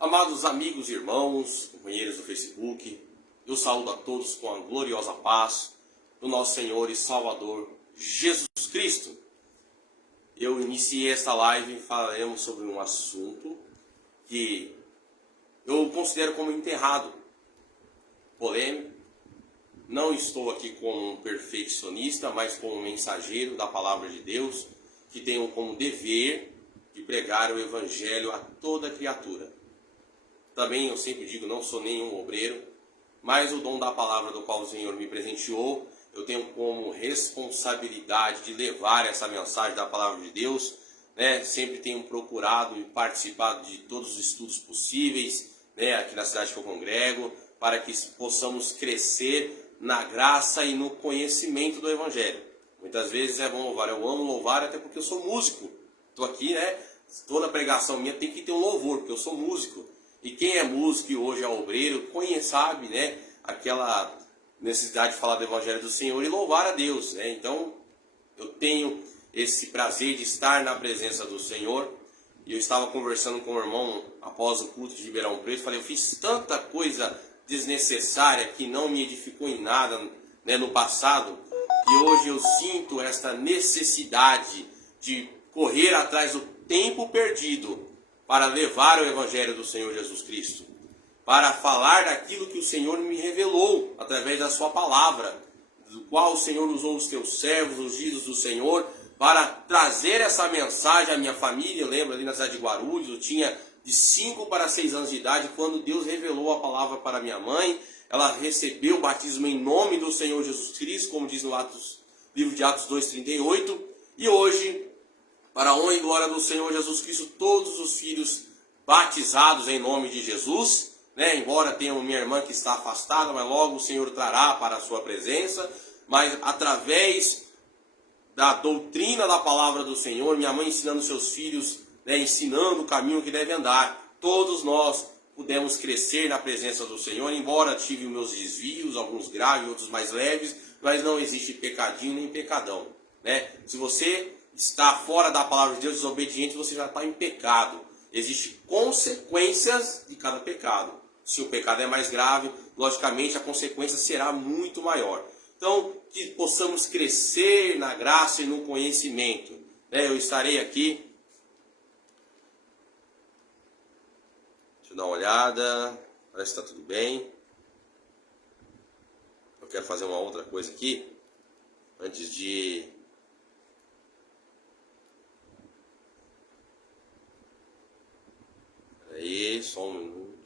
Amados amigos e irmãos, companheiros do Facebook, eu saúdo a todos com a gloriosa paz do nosso Senhor e Salvador Jesus Cristo. Eu iniciei esta live e falaremos sobre um assunto que eu considero como enterrado, polêmico. Não estou aqui como um perfeccionista, mas como um mensageiro da palavra de Deus, que tenho como dever de pregar o Evangelho a toda criatura. Também eu sempre digo, não sou nenhum obreiro, mas o dom da palavra do qual o Senhor me presenteou, eu tenho como responsabilidade de levar essa mensagem da palavra de Deus, né? Sempre tenho procurado e participado de todos os estudos possíveis, né? Aqui na cidade que eu congrego, para que possamos crescer na graça e no conhecimento do Evangelho. Muitas vezes é bom louvar, eu amo louvar até porque eu sou músico. Estou aqui, né? Toda pregação minha tem que ter um louvor, porque eu sou músico. E quem é músico e hoje é obreiro, sabe, né? Aquela necessidade de falar do Evangelho do Senhor e louvar a Deus, né? Então, eu tenho esse prazer de estar na presença do Senhor. E eu estava conversando com o irmão após o culto de Ribeirão Preto. Falei, eu fiz tanta coisa desnecessária que não me edificou em nada, né, no passado. E hoje eu sinto esta necessidade de correr atrás do tempo perdido para levar o Evangelho do Senhor Jesus Cristo, para falar daquilo que o Senhor me revelou através da sua palavra, do qual o Senhor usou os teus servos, os ungidos do Senhor, para trazer essa mensagem à minha família. Eu lembro ali na cidade de Guarulhos, eu tinha de 5 para 6 anos de idade, quando Deus revelou a palavra para minha mãe. Ela recebeu o batismo em nome do Senhor Jesus Cristo, como diz no livro de Atos 2,38, e hoje, para a honra e glória do Senhor Jesus Cristo, todos os filhos batizados em nome de Jesus, né? Embora tenha minha irmã que está afastada, mas logo o Senhor trará para a sua presença, mas através da doutrina da palavra do Senhor, minha mãe ensinando seus filhos, né? Ensinando o caminho que deve andar, todos nós pudemos crescer na presença do Senhor, embora tive meus desvios, alguns graves, outros mais leves, mas não existe pecadinho nem pecadão, né? Se você está fora da palavra de Deus, desobediente, você já está em pecado. Existem consequências de cada pecado. Se o pecado é mais grave, logicamente a consequência será muito maior. Então, que possamos crescer na graça e no conhecimento, né? Eu estarei aqui. Deixa eu dar uma olhada. Parece que está tudo bem. Eu quero fazer uma outra coisa aqui, antes de... Aí, só um minuto.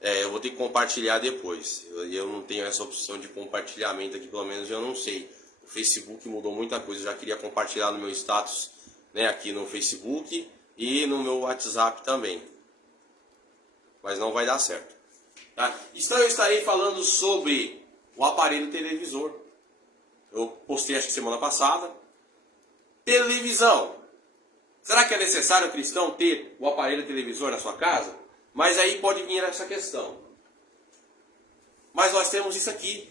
Eu vou ter que compartilhar depois. Eu não tenho essa opção de compartilhamento aqui, pelo menos eu não sei. O Facebook mudou muita coisa. Eu já queria compartilhar no meu status, né, aqui no Facebook e no meu WhatsApp também. Mas não vai dar certo. Tá? Então eu estarei falando sobre o aparelho televisor. Eu postei acho que semana passada. Televisão. Será que é necessário o cristão ter o aparelho televisor na sua casa? Mas aí pode vir essa questão. Mas nós temos isso aqui.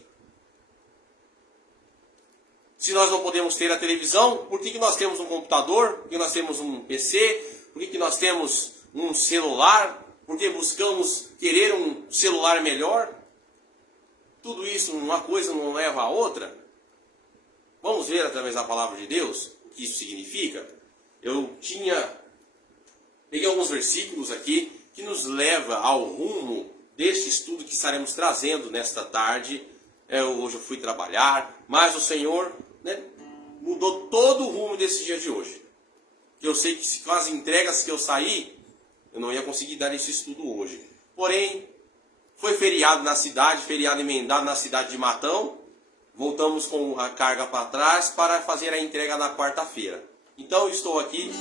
Se nós não podemos ter a televisão, por que nós temos um computador? Por que nós temos um PC? Por que nós temos um celular? Por que buscamos querer um celular melhor? Tudo isso, uma coisa não leva a outra? Vamos ver através da palavra de Deus o que isso significa? Peguei alguns versículos aqui que nos leva ao rumo deste estudo que estaremos trazendo nesta tarde. Hoje eu fui trabalhar, mas o Senhor, né, mudou todo o rumo desse dia de hoje. Eu sei que com as entregas que eu saí, eu não ia conseguir dar esse estudo hoje. Porém, foi feriado na cidade, feriado emendado na cidade de Matão. Voltamos com a carga para trás para fazer a entrega na quarta-feira. Então eu estou aqui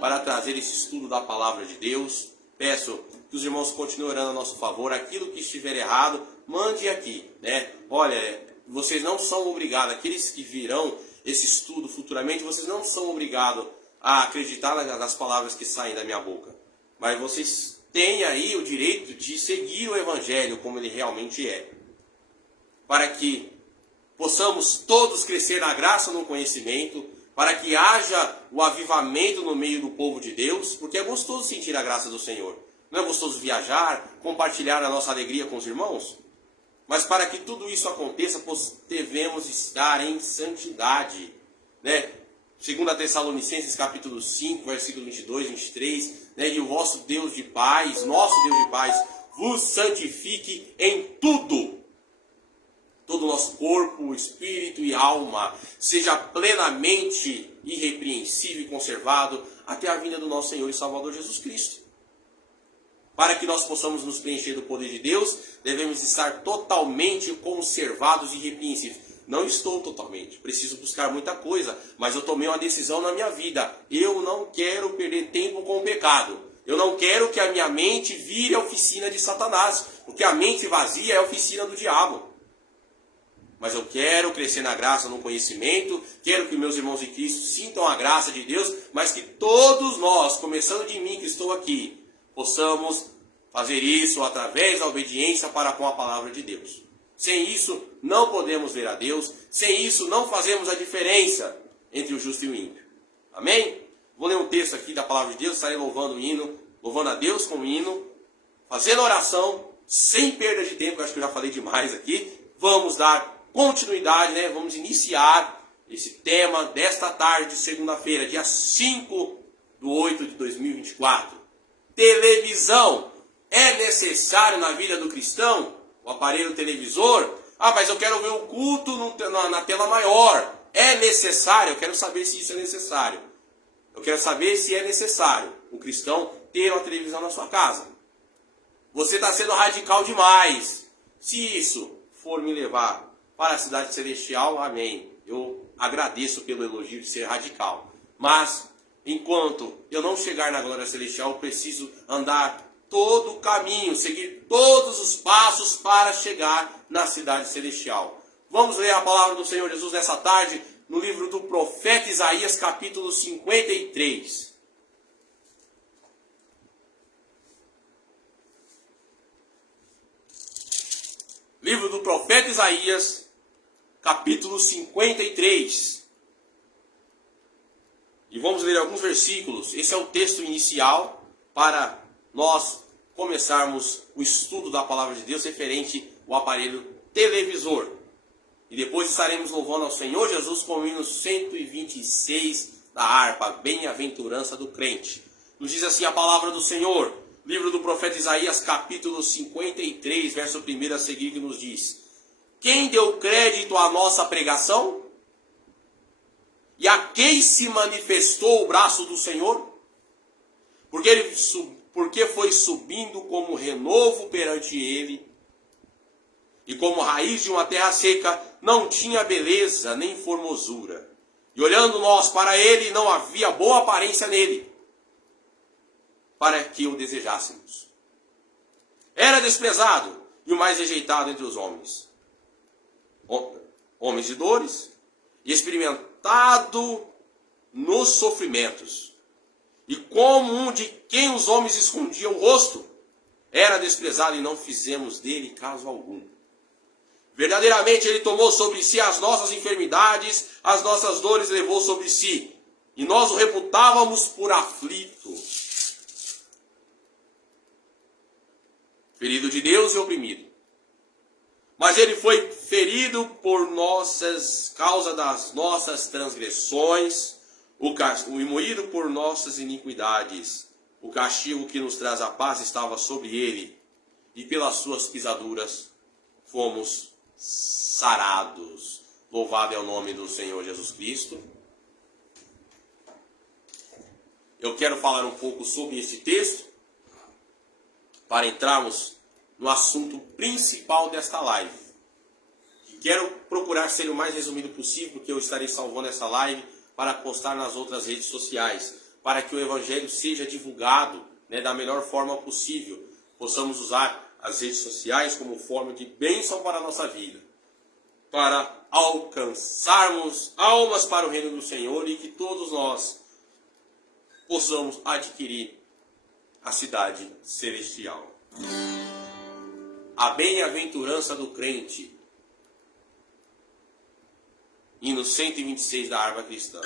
para trazer esse estudo da palavra de Deus. Peço que os irmãos continuem orando a nosso favor. Aquilo que estiver errado, mande aqui, né? Olha, vocês não são obrigados, aqueles que virão esse estudo futuramente, vocês não são obrigados a acreditar nas palavras que saem da minha boca. Mas vocês têm aí o direito de seguir o Evangelho como ele realmente é. Para que possamos todos crescer na graça e no conhecimento, para que haja o avivamento no meio do povo de Deus, porque é gostoso sentir a graça do Senhor. Não é gostoso viajar, compartilhar a nossa alegria com os irmãos? Mas para que tudo isso aconteça, devemos estar em santidade, né? 2 Tessalonicenses capítulo 5, versículo 22, 23, né? E o vosso Deus de paz, nosso Deus de paz, vos santifique em tudo. Todo o nosso corpo, espírito e alma seja plenamente irrepreensível e conservado até a vinda do nosso Senhor e Salvador Jesus Cristo. Para que nós possamos nos preencher do poder de Deus, devemos estar totalmente conservados e irrepreensíveis. Não estou totalmente, preciso buscar muita coisa, mas eu tomei uma decisão na minha vida. Eu não quero perder tempo com o pecado. Eu não quero que a minha mente vire a oficina de Satanás, porque a mente vazia é a oficina do diabo. Mas eu quero crescer na graça, no conhecimento, quero que meus irmãos de Cristo sintam a graça de Deus, mas que todos nós, começando de mim que estou aqui, possamos fazer isso através da obediência para com a palavra de Deus. Sem isso, não podemos ver a Deus. Sem isso, não fazemos a diferença entre o justo e o ímpio. Amém? Vou ler um texto aqui da palavra de Deus, estarei louvando o hino, louvando a Deus com o hino, fazendo oração, sem perda de tempo, acho que eu já falei demais aqui. Vamos dar continuidade, né? Vamos iniciar esse tema desta tarde de segunda-feira, dia 5/8/2024. Televisão é necessário na vida do cristão? O aparelho televisor? Ah, mas eu quero ver o culto na tela maior. É necessário? Eu quero saber se isso é necessário. Eu quero saber se é necessário o cristão ter uma televisão na sua casa. Você está sendo radical demais. Se isso for me levar para a cidade celestial, amém. Eu agradeço pelo elogio de ser radical. Mas, enquanto eu não chegar na glória celestial, eu preciso andar todo o caminho, seguir todos os passos para chegar na cidade celestial. Vamos ler a palavra do Senhor Jesus nessa tarde, no livro do profeta Isaías, capítulo 53. Livro do profeta Isaías, capítulo 53. E vamos ler alguns versículos. Esse é o texto inicial para nós começarmos o estudo da palavra de Deus referente ao aparelho televisor. E depois estaremos louvando ao Senhor Jesus com o hino 126 da harpa, Bem-aventurança do crente. Nos diz assim a palavra do Senhor, livro do profeta Isaías, capítulo 53, verso 1 a seguir, que nos diz: quem deu crédito à nossa pregação? E a quem se manifestou o braço do Senhor? Porque foi subindo como renovo perante ele, e como raiz de uma terra seca, não tinha beleza nem formosura. E olhando nós para ele, não havia boa aparência nele, para que o desejássemos. Era desprezado e o mais rejeitado entre os homens. Homens de dores, e experimentado nos sofrimentos. E como um de quem os homens escondiam o rosto, era desprezado e não fizemos dele caso algum. Verdadeiramente ele tomou sobre si as nossas enfermidades, as nossas dores levou sobre si, e nós o reputávamos por aflito, ferido de Deus e oprimido. Mas ele foi ferido por causa das nossas transgressões, e moído por nossas iniquidades. O castigo que nos traz a paz estava sobre ele, e pelas suas pisaduras fomos sarados. Louvado é o nome do Senhor Jesus Cristo. Eu quero falar um pouco sobre esse texto, para entrarmos no assunto principal desta live. Quero procurar ser o mais resumido possível, porque eu estarei salvando essa live para postar nas outras redes sociais, para que o Evangelho seja divulgado, né, da melhor forma possível. Possamos usar as redes sociais como forma de bênção para a nossa vida, para alcançarmos almas para o reino do Senhor e que todos nós possamos adquirir a cidade celestial. A bem-aventurança do crente. Hino 126 da harpa cristã.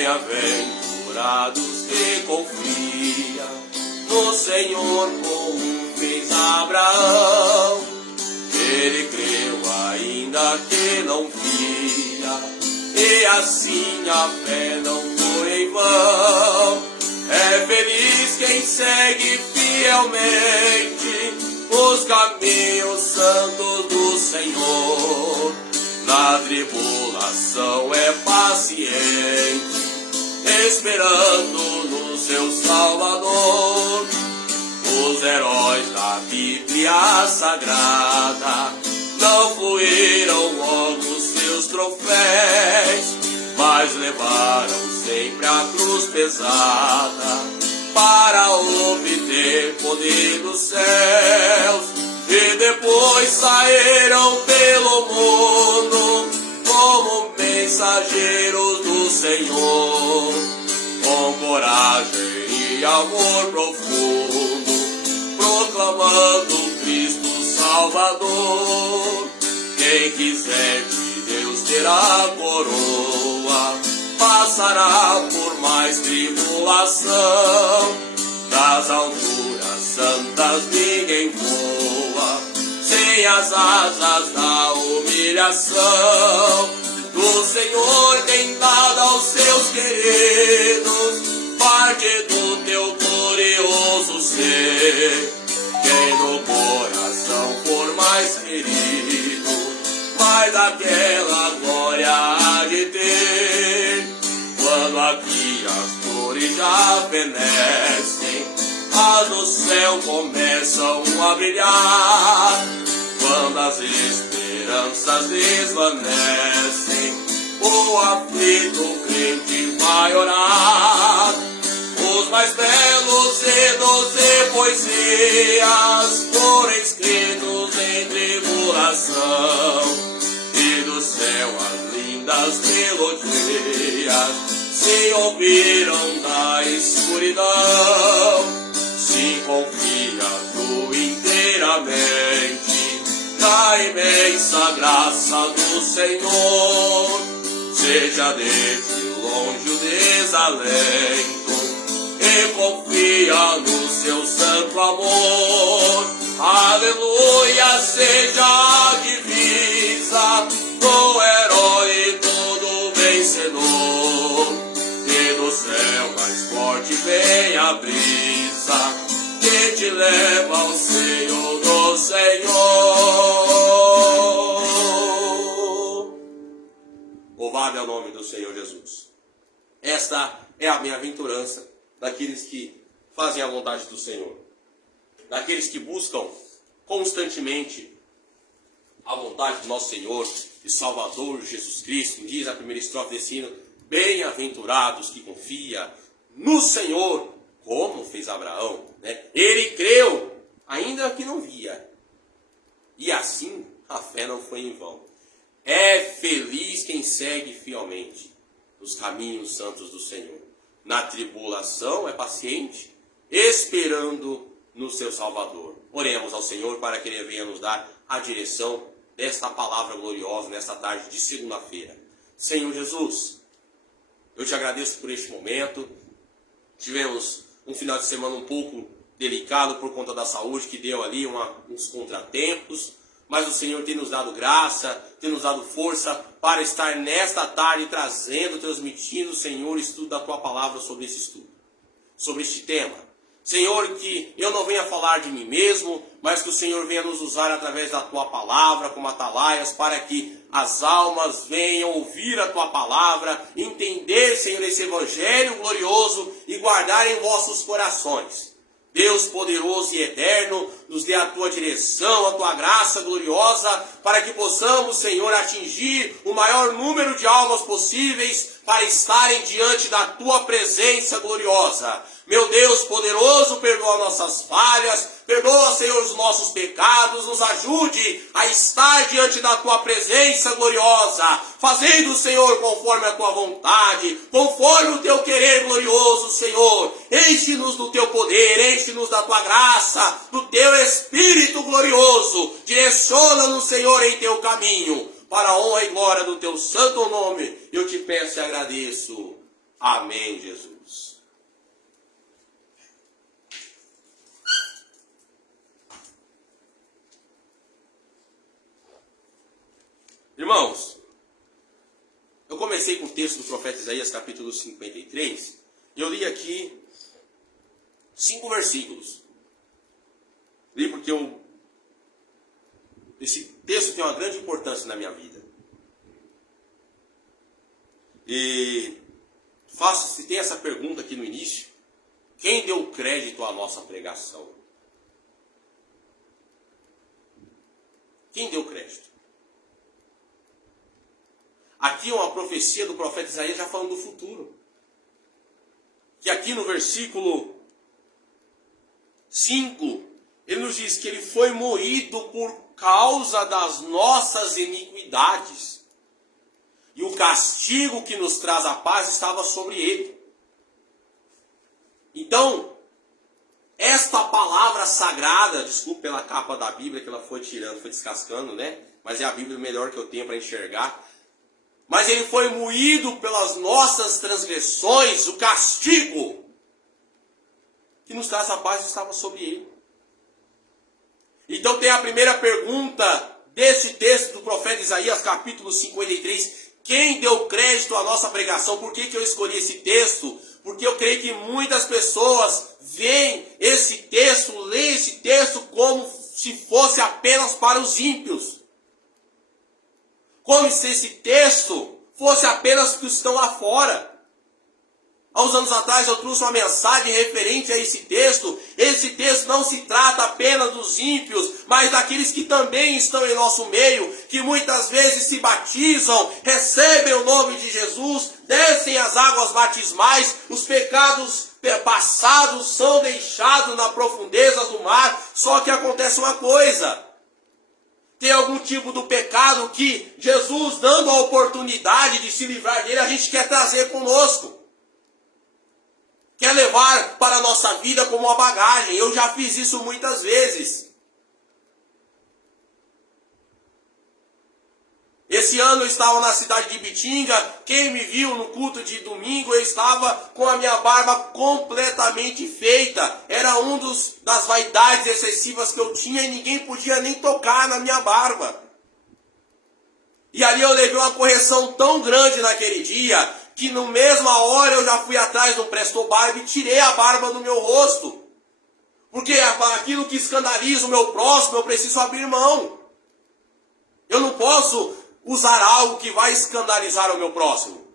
Bem-aventurados que confiam no Senhor como fez Abraão. Ele creu ainda que não via, e assim a fé não foi em vão. É feliz quem segue fielmente os caminhos santos do Senhor. Na tribulação é paciente, esperando no seu Salvador. Os heróis da Bíblia Sagrada não fluíram logo seus troféus, mas levaram sempre a cruz pesada para obter poder dos céus. E depois saíram pelo mundo como mensageiros do Senhor, com coragem e amor profundo, proclamando Cristo Salvador. Quem quiser de Deus terá coroa, passará por mais tribulação. Das alturas santas ninguém voa, sem as asas da humilhação. Do Senhor tem dado aos seus queridos parte do teu glorioso ser. Quem no coração for mais querido, vai daquela glória há de ter. Quando aqui as flores já fenecem, as do céu começam a brilhar. Quando as esperanças desvanecem, o aflito crente vai orar. Os mais belos hinos e poesias foram escritos em tribulação, e do céu as lindas melodias se ouviram da escuridão. Se confia tu inteiramente na imensa graça do Senhor, seja desde longe o desalento e confia no seu santo amor. Aleluia, seja a divisa do herói todo vencedor. E do céu mais forte vem a brisa que te leva ao seio do Senhor. Louvado é o nome do Senhor Jesus. Esta é a bem-aventurança daqueles que fazem a vontade do Senhor, daqueles que buscam constantemente a vontade do nosso Senhor e Salvador Jesus Cristo. Diz a primeira estrofe desse hino: bem-aventurados que confiam no Senhor, como fez Abraão, né? Ele creu, ainda que não via, e assim a fé não foi em vão. É feliz quem segue fielmente os caminhos santos do Senhor. Na tribulação é paciente, esperando no seu Salvador. Oremos ao Senhor para que Ele venha nos dar a direção desta palavra gloriosa nesta tarde de segunda-feira. Senhor Jesus, eu te agradeço por este momento. Tivemos um final de semana um pouco delicado por conta da saúde, que deu ali uns contratempos, mas o Senhor tem nos dado graça, tem nos dado força para estar nesta tarde trazendo, transmitindo, Senhor, o estudo da Tua Palavra sobre esse estudo, sobre este tema. Senhor, que eu não venha falar de mim mesmo, mas que o Senhor venha nos usar através da Tua Palavra como atalaias, para que as almas venham ouvir a Tua Palavra, entender, Senhor, esse Evangelho glorioso e guardar em vossos corações. Deus poderoso e eterno, nos dê a Tua direção, a Tua graça gloriosa, para que possamos, Senhor, atingir o maior número de almas possíveis para estarem diante da Tua presença gloriosa. Meu Deus poderoso, perdoa nossas falhas, perdoa, Senhor, os nossos pecados, nos ajude a estar diante da Tua presença gloriosa, fazendo, Senhor, conforme a Tua vontade, conforme o Teu querer glorioso, Senhor. Enche-nos do Teu poder, enche-nos da Tua graça, do Teu Espírito glorioso. Direciona-nos, Senhor, em Teu caminho, para a honra e glória do Teu santo nome. Eu te peço e agradeço. Amém, Jesus. Irmãos, eu comecei com o texto do profeta Isaías, capítulo 53, e eu li aqui 5 versículos. Li porque esse texto tem uma grande importância na minha vida. E se tem essa pergunta aqui no início: quem deu crédito à nossa pregação? Quem deu crédito? Aqui é uma profecia do profeta Isaías já falando do futuro. Que aqui no versículo 5, ele nos diz que ele foi moído por causa das nossas iniquidades. E o castigo que nos traz a paz estava sobre ele. Então, esta palavra sagrada, desculpe pela capa da Bíblia que ela foi tirando, foi descascando, né? Mas é a Bíblia melhor que eu tenho para enxergar. Mas ele foi moído pelas nossas transgressões, o castigo que nos traz a paz estava sobre ele. Então tem a primeira pergunta desse texto do profeta Isaías, capítulo 53. Quem deu crédito à nossa pregação? Por que eu escolhi esse texto? Porque eu creio que muitas pessoas veem esse texto, leem esse texto como se fosse apenas para os ímpios. Como se esse texto fosse apenas para os que estão lá fora. Há uns anos atrás eu trouxe uma mensagem referente a esse texto. Esse texto não se trata apenas dos ímpios, mas daqueles que também estão em nosso meio, que muitas vezes se batizam, recebem o nome de Jesus, descem as águas batismais, os pecados passados são deixados na profundeza do mar. Só que acontece uma coisa: tem algum tipo do pecado que Jesus, dando a oportunidade de se livrar dele, a gente quer trazer conosco. Quer levar para a nossa vida como uma bagagem. Eu já fiz isso muitas vezes. Esse ano eu estava na cidade de Bitinga. Quem me viu no culto de domingo, eu estava com a minha barba completamente feita. Era das vaidades excessivas que eu tinha e ninguém podia nem tocar na minha barba. E ali eu levei uma correção tão grande naquele dia, que na mesma hora eu já fui atrás do Presto Barba e tirei a barba do meu rosto. Porque aquilo que escandaliza o meu próximo, eu preciso abrir mão. Eu não posso usar algo que vai escandalizar o meu próximo.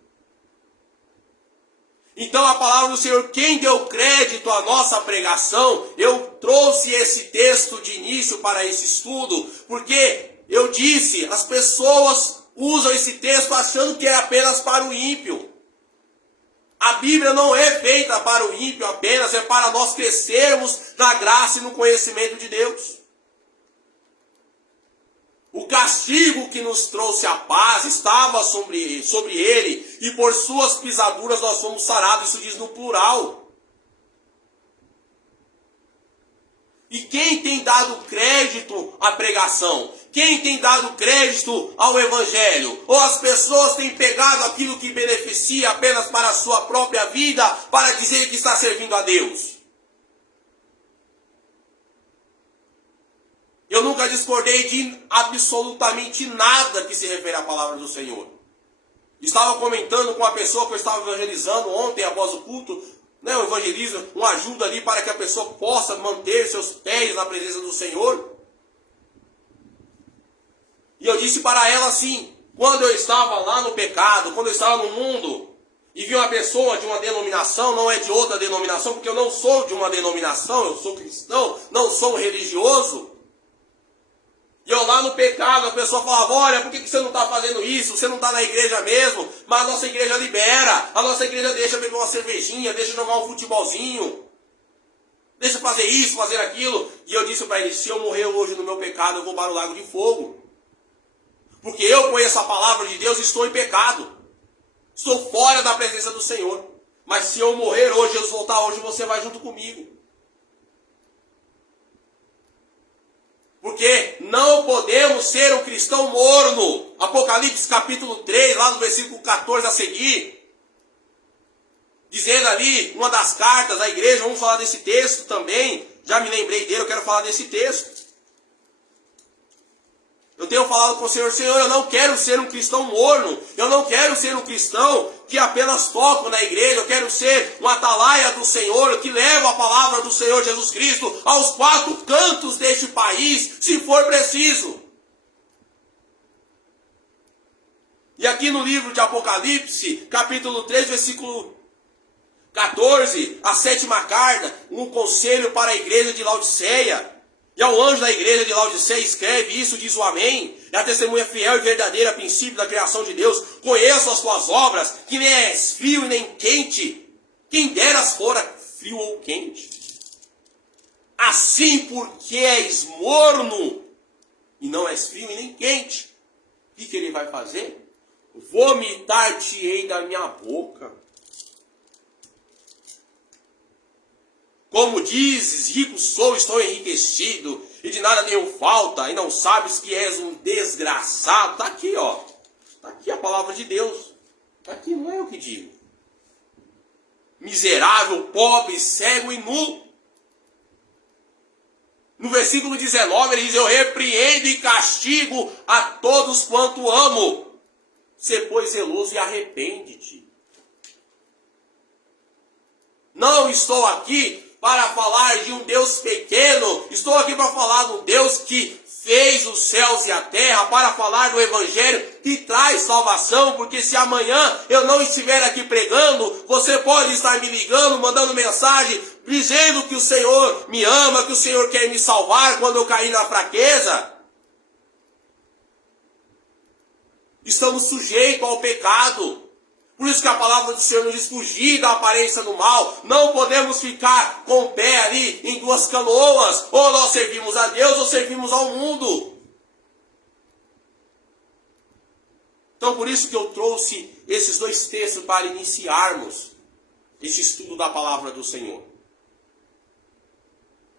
Então a palavra do Senhor, quem deu crédito à nossa pregação, eu trouxe esse texto de início para esse estudo, porque eu disse, as pessoas usam esse texto achando que é apenas para o ímpio. A Bíblia não é feita para o ímpio apenas, é para nós crescermos na graça e no conhecimento de Deus. O castigo que nos trouxe a paz estava sobre ele, e por suas pisaduras nós fomos sarados. Isso diz no plural. E quem tem dado crédito à pregação? Quem tem dado crédito ao Evangelho? Ou as pessoas têm pegado aquilo que beneficia apenas para a sua própria vida, para dizer que está servindo a Deus? Eu nunca discordei de absolutamente nada que se refere à palavra do Senhor. Estava comentando com uma pessoa que eu estava evangelizando ontem após o culto, né, o evangelismo, uma ajuda ali para que a pessoa possa manter seus pés na presença do Senhor. E eu disse para ela assim, quando eu estava lá no pecado, quando eu estava no mundo, e vi uma pessoa de uma denominação, não é de outra denominação, porque eu não sou de uma denominação, eu sou cristão, não sou um religioso. E eu lá no pecado, a pessoa falava, olha, por que você não está fazendo isso? Você não está na igreja mesmo? Mas a nossa igreja libera, a nossa igreja deixa beber uma cervejinha, deixa jogar um futebolzinho, deixa fazer isso, fazer aquilo. E eu disse para ele, se eu morrer hoje no meu pecado, eu vou para o lago de fogo. Porque eu conheço a palavra de Deus e estou em pecado. Estou fora da presença do Senhor. Mas se eu morrer hoje, Jesus voltar hoje, você vai junto comigo. Porque não podemos ser um cristão morno. Apocalipse capítulo 3, lá no versículo 14 a seguir. dizendo ali, uma das cartas da igreja, vamos falar desse texto também, já me lembrei dele, eu quero falar desse texto. Eu tenho falado com o Senhor, Senhor, eu não quero ser um cristão morno, eu não quero ser um cristão que apenas toco na igreja, eu quero ser um atalaia do Senhor, que leva a palavra do Senhor Jesus Cristo aos quatro cantos deste país, se for preciso. E aqui no livro de Apocalipse, capítulo 3, versículo 14, a sétima carta, um conselho para a igreja de Laodiceia. E ao anjo da igreja de Laodiceia escreve isso, diz o amém. É a testemunha fiel e verdadeira, a princípio da criação de Deus. Conheço as tuas obras, que nem és frio e nem quente. Quem deras fora frio ou quente. Assim porque és morno e não és frio e nem quente. O que ele vai fazer? Vomitar-te-ei da minha boca. Como dizes, rico sou, estou enriquecido, e de nada tenho falta, e não sabes que és um desgraçado. Está aqui, ó. Está aqui a palavra de Deus. Está aqui, não é eu que digo. Miserável, pobre, cego e nu. No versículo 19 ele diz, eu repreendo e castigo a todos quanto amo. Sê, pois, zeloso e arrepende-te. Não estou aqui para falar de um Deus pequeno, estou aqui para falar de um Deus que fez os céus e a terra, para falar do Evangelho que traz salvação, porque se amanhã eu não estiver aqui pregando, você pode estar me ligando, mandando mensagem, dizendo que o Senhor me ama, que o Senhor quer me salvar quando eu cair na fraqueza. Estamos sujeitos ao pecado. Por isso que a palavra do Senhor nos diz fugir da aparência do mal. Não podemos ficar com o pé ali em duas canoas. Ou nós servimos a Deus ou servimos ao mundo. Então por isso que eu trouxe esses dois textos para iniciarmos esse estudo da palavra do Senhor.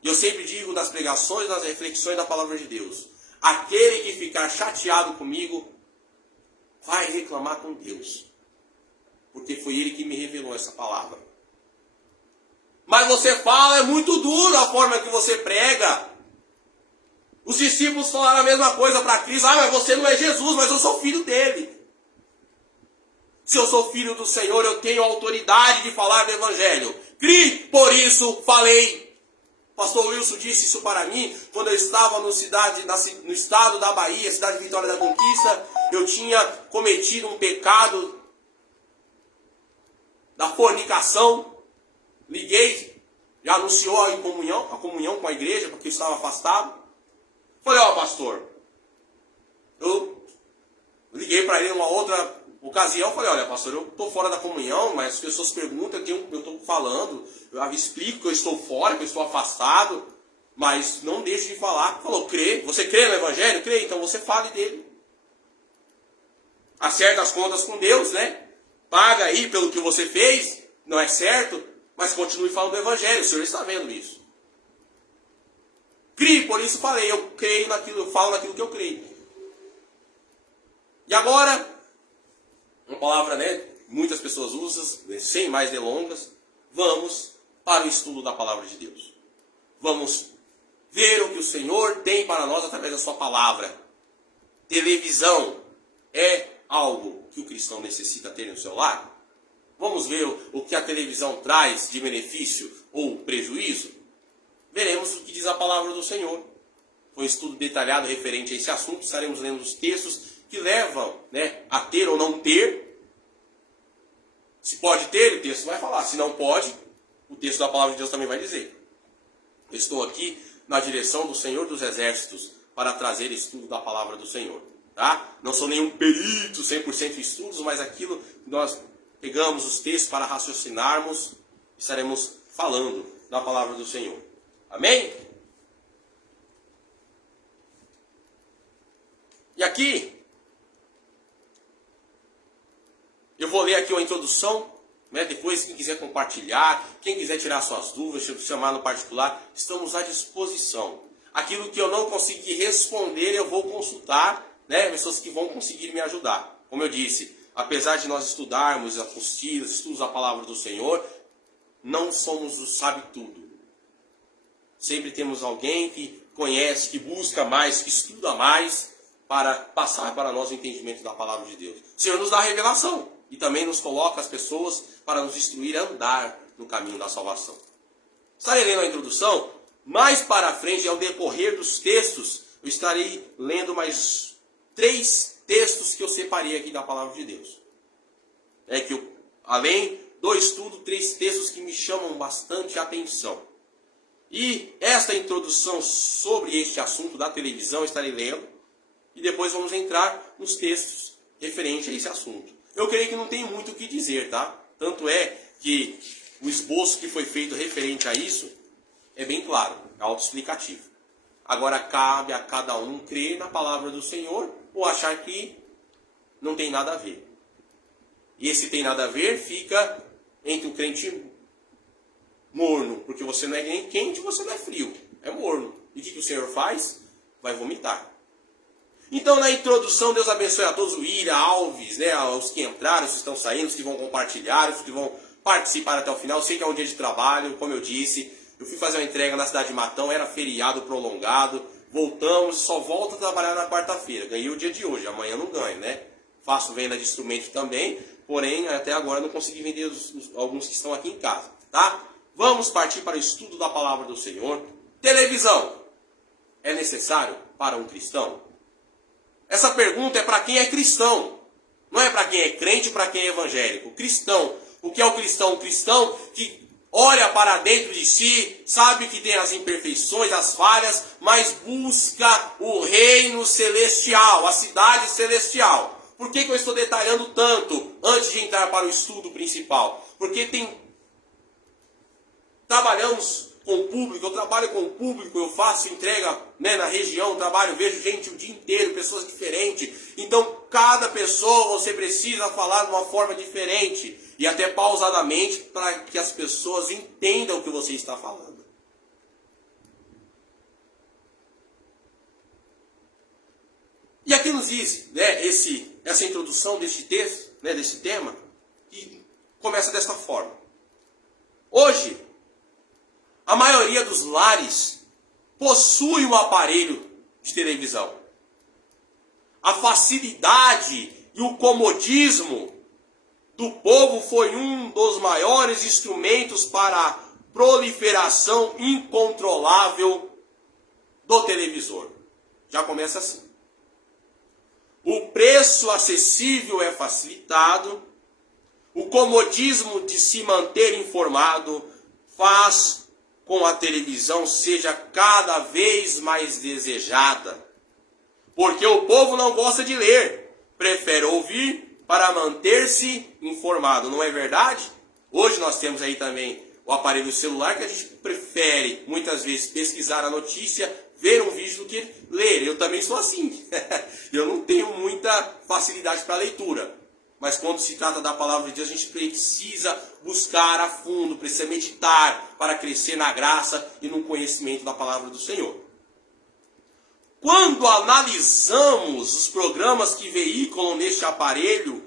E eu sempre digo nas pregações, nas reflexões da palavra de Deus. Aquele que ficar chateado comigo, vai reclamar com Deus. Porque foi Ele que me revelou essa palavra. Mas você fala, é muito duro a forma que você prega. Os discípulos falaram a mesma coisa para Cristo. Ah, mas você não é Jesus, mas eu sou filho dele. Se eu sou filho do Senhor, eu tenho autoridade de falar do Evangelho. Crie, por isso falei. Pastor Wilson disse isso para mim quando eu estava no estado da Bahia, cidade de Vitória da Conquista. Eu tinha cometido um pecado da fornicação. Liguei, já anunciou a comunhão com a igreja, porque eu estava afastado. Falei, ó pastor, eu liguei para ele numa outra ocasião, falei, olha pastor, eu estou fora da comunhão, mas as pessoas perguntam o que eu estou falando, eu explico que eu estou fora, que eu estou afastado, mas não deixe de falar. Falou, crê, você crê no Evangelho? Crê, então você fale dele. Acerta as contas com Deus, né? Paga aí pelo que você fez, não é certo, mas continue falando do Evangelho, o Senhor está vendo isso. Crie, por isso falei, eu creio naquilo, eu falo naquilo que eu creio. E agora, uma palavra, né, muitas pessoas usam, sem mais delongas, vamos para o estudo da palavra de Deus. Vamos ver o que o Senhor tem para nós através da sua palavra. Televisão é algo que o cristão necessita ter no seu lar? Vamos ver o que a televisão traz de benefício ou prejuízo? Veremos o que diz a palavra do Senhor. Foi um estudo detalhado referente a esse assunto. Estaremos lendo os textos que levam, né, a ter ou não ter. Se pode ter, o texto vai falar. Se não pode, o texto da palavra de Deus também vai dizer. Eu estou aqui na direção do Senhor dos Exércitos para trazer estudo da palavra do Senhor. Tá? Não sou nenhum perito 100% em estudos, mas aquilo que nós pegamos os textos para raciocinarmos, estaremos falando da palavra do Senhor. Amém? E aqui, eu vou ler aqui uma introdução, né? Depois quem quiser compartilhar, quem quiser tirar suas dúvidas, chamar no particular, estamos à disposição. Aquilo que eu não conseguir responder, eu vou consultar, né, pessoas que vão conseguir me ajudar. Como eu disse, apesar de nós estudarmos apostilas, estudos da palavra do Senhor, não somos o sabe-tudo. Sempre temos alguém que conhece, que busca mais, que estuda mais, para passar para nós o entendimento da palavra de Deus. O Senhor nos dá a revelação e também nos coloca as pessoas para nos instruir a andar no caminho da salvação. Estarei lendo a introdução, mais para frente, ao decorrer dos textos, eu estarei lendo mais 3 textos que eu separei aqui da palavra de Deus. É que além do estudo, 3 textos que me chamam bastante a atenção. E esta introdução sobre este assunto da televisão eu estarei lendo, e depois vamos entrar nos textos referentes a esse assunto. Eu creio que não tem muito o que dizer, tá? Tanto é que o esboço que foi feito referente a isso é bem claro, é autoexplicativo. Agora cabe a cada um crer na palavra do Senhor ou achar que não tem nada a ver. E esse tem nada a ver fica entre o crente morno, porque você não é nem quente, você não é frio, é morno. E o que o Senhor faz? Vai vomitar. Então, na introdução, Deus abençoe a todos, o Ira, Alves, né, os que entraram, os que estão saindo, os que vão compartilhar, os que vão participar até o final. Eu sei que é um dia de trabalho, como eu disse. Eu fui fazer uma entrega na cidade de Matão, era feriado prolongado. Voltamos, só volto a trabalhar na quarta-feira. Ganhei o dia de hoje, amanhã não ganho, né? Faço venda de instrumento também, porém, até agora não consegui vender alguns que estão aqui em casa, tá? Vamos partir para o estudo da palavra do Senhor. Televisão é necessário para um cristão? Essa pergunta é para quem é cristão. Não é para quem é crente, para quem é evangélico. Cristão. O que é o cristão? O cristão que olha para dentro de si, sabe que tem as imperfeições, as falhas, mas busca o reino celestial, a cidade celestial. Por que eu estou detalhando tanto antes de entrar para o estudo principal? Porque trabalhamos com o público, eu trabalho com o público, eu faço entrega, né, na região, vejo gente o dia inteiro, pessoas diferentes. Então, cada pessoa você precisa falar de uma forma diferente e até pausadamente para que as pessoas entendam o que você está falando. E aqui nos diz, né, essa introdução deste texto, né, desse tema, que começa desta forma. Hoje, a maioria dos lares possui um aparelho de televisão. A facilidade e o comodismo do povo foi um dos maiores instrumentos para a proliferação incontrolável do televisor. Já começa assim. O preço acessível é facilitado, o comodismo de se manter informado faz com a televisão seja cada vez mais desejada. Porque o povo não gosta de ler, prefere ouvir para manter-se informado, não é verdade? Hoje nós temos aí também o aparelho celular que a gente prefere muitas vezes pesquisar a notícia, ver um vídeo do que ler. Eu também sou assim. Eu não tenho muita facilidade para leitura. Mas quando se trata da palavra de Deus, a gente precisa buscar a fundo, precisa meditar para crescer na graça e no conhecimento da palavra do Senhor. Quando analisamos os programas que veiculam neste aparelho,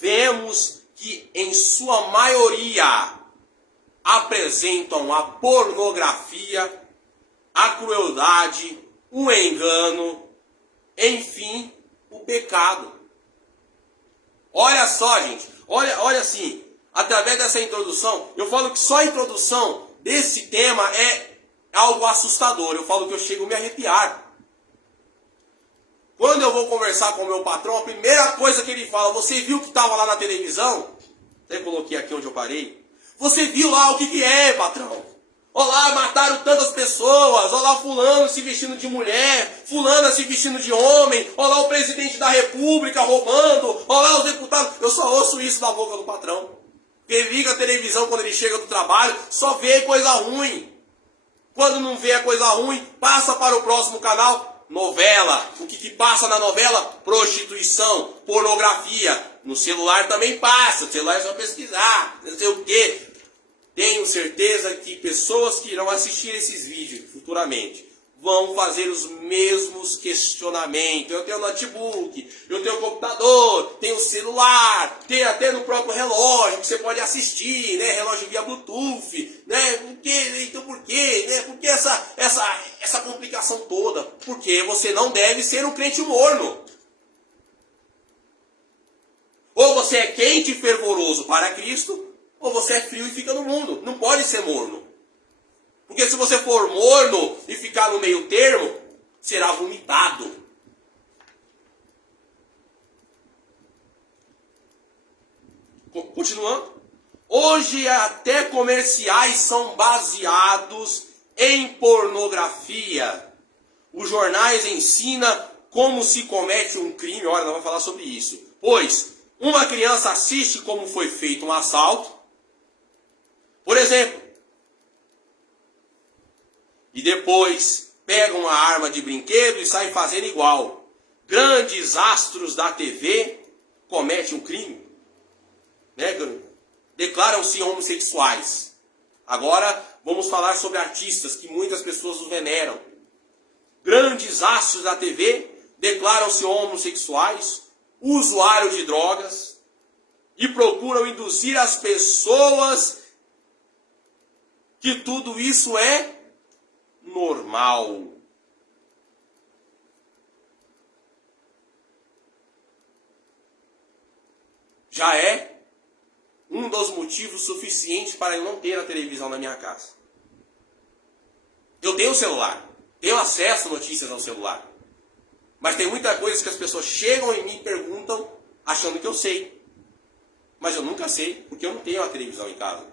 vemos que em sua maioria apresentam a pornografia, a crueldade, o engano, enfim, o pecado. Olha só, gente, olha assim, através dessa introdução, eu falo que só a introdução desse tema é algo assustador. Eu falo que eu chego a me arrepiar. Quando eu vou conversar com o meu patrão, a primeira coisa que ele fala, você viu o que estava lá na televisão? Até coloquei aqui onde eu parei. Você viu lá o que é, patrão? Olha lá, mataram tantas pessoas. Olha lá fulano se vestindo de mulher, fulana se vestindo de homem. Olha lá o presidente da república roubando. Olha lá os deputados. Eu só ouço isso da boca do patrão. Ele liga a televisão quando ele chega do trabalho, só vê coisa ruim. Quando não vê a coisa ruim, passa para o próximo canal, novela. O que passa na novela? Prostituição, pornografia. No celular também passa, o celular é só pesquisar, não sei o quê. Tenho certeza que pessoas que irão assistir esses vídeos futuramente vão fazer os mesmos questionamentos. Eu tenho notebook, eu tenho computador, tenho celular, tem até no próprio relógio que você pode assistir, né? Relógio via Bluetooth, né? Por quê? Então por quê? Né? Por que essa complicação toda? Porque você não deve ser um crente morno. Ou você é quente e fervoroso para Cristo, ou você é frio e fica no mundo. Não pode ser morno. Porque se você for morno e ficar no meio termo, será vomitado. Continuando. Hoje até comerciais são baseados em pornografia. Os jornais ensinam como se comete um crime. Olha, nós vamos falar sobre isso. Pois, uma criança assiste como foi feito um assalto. Por exemplo. E depois pega uma arma de brinquedo e sai fazendo igual. Grandes astros da TV cometem um crime. Né? Declaram-se homossexuais. Agora vamos falar sobre artistas que muitas pessoas os veneram. Grandes astros da TV declaram-se homossexuais, usuários de drogas e procuram induzir as pessoas que tudo isso é normal. Já é um dos motivos suficientes para eu não ter a televisão na minha casa. Eu tenho celular, tenho acesso a notícias no celular. Mas tem muita coisa que as pessoas chegam em mim e perguntam achando que eu sei. Mas eu nunca sei, porque eu não tenho a televisão em casa.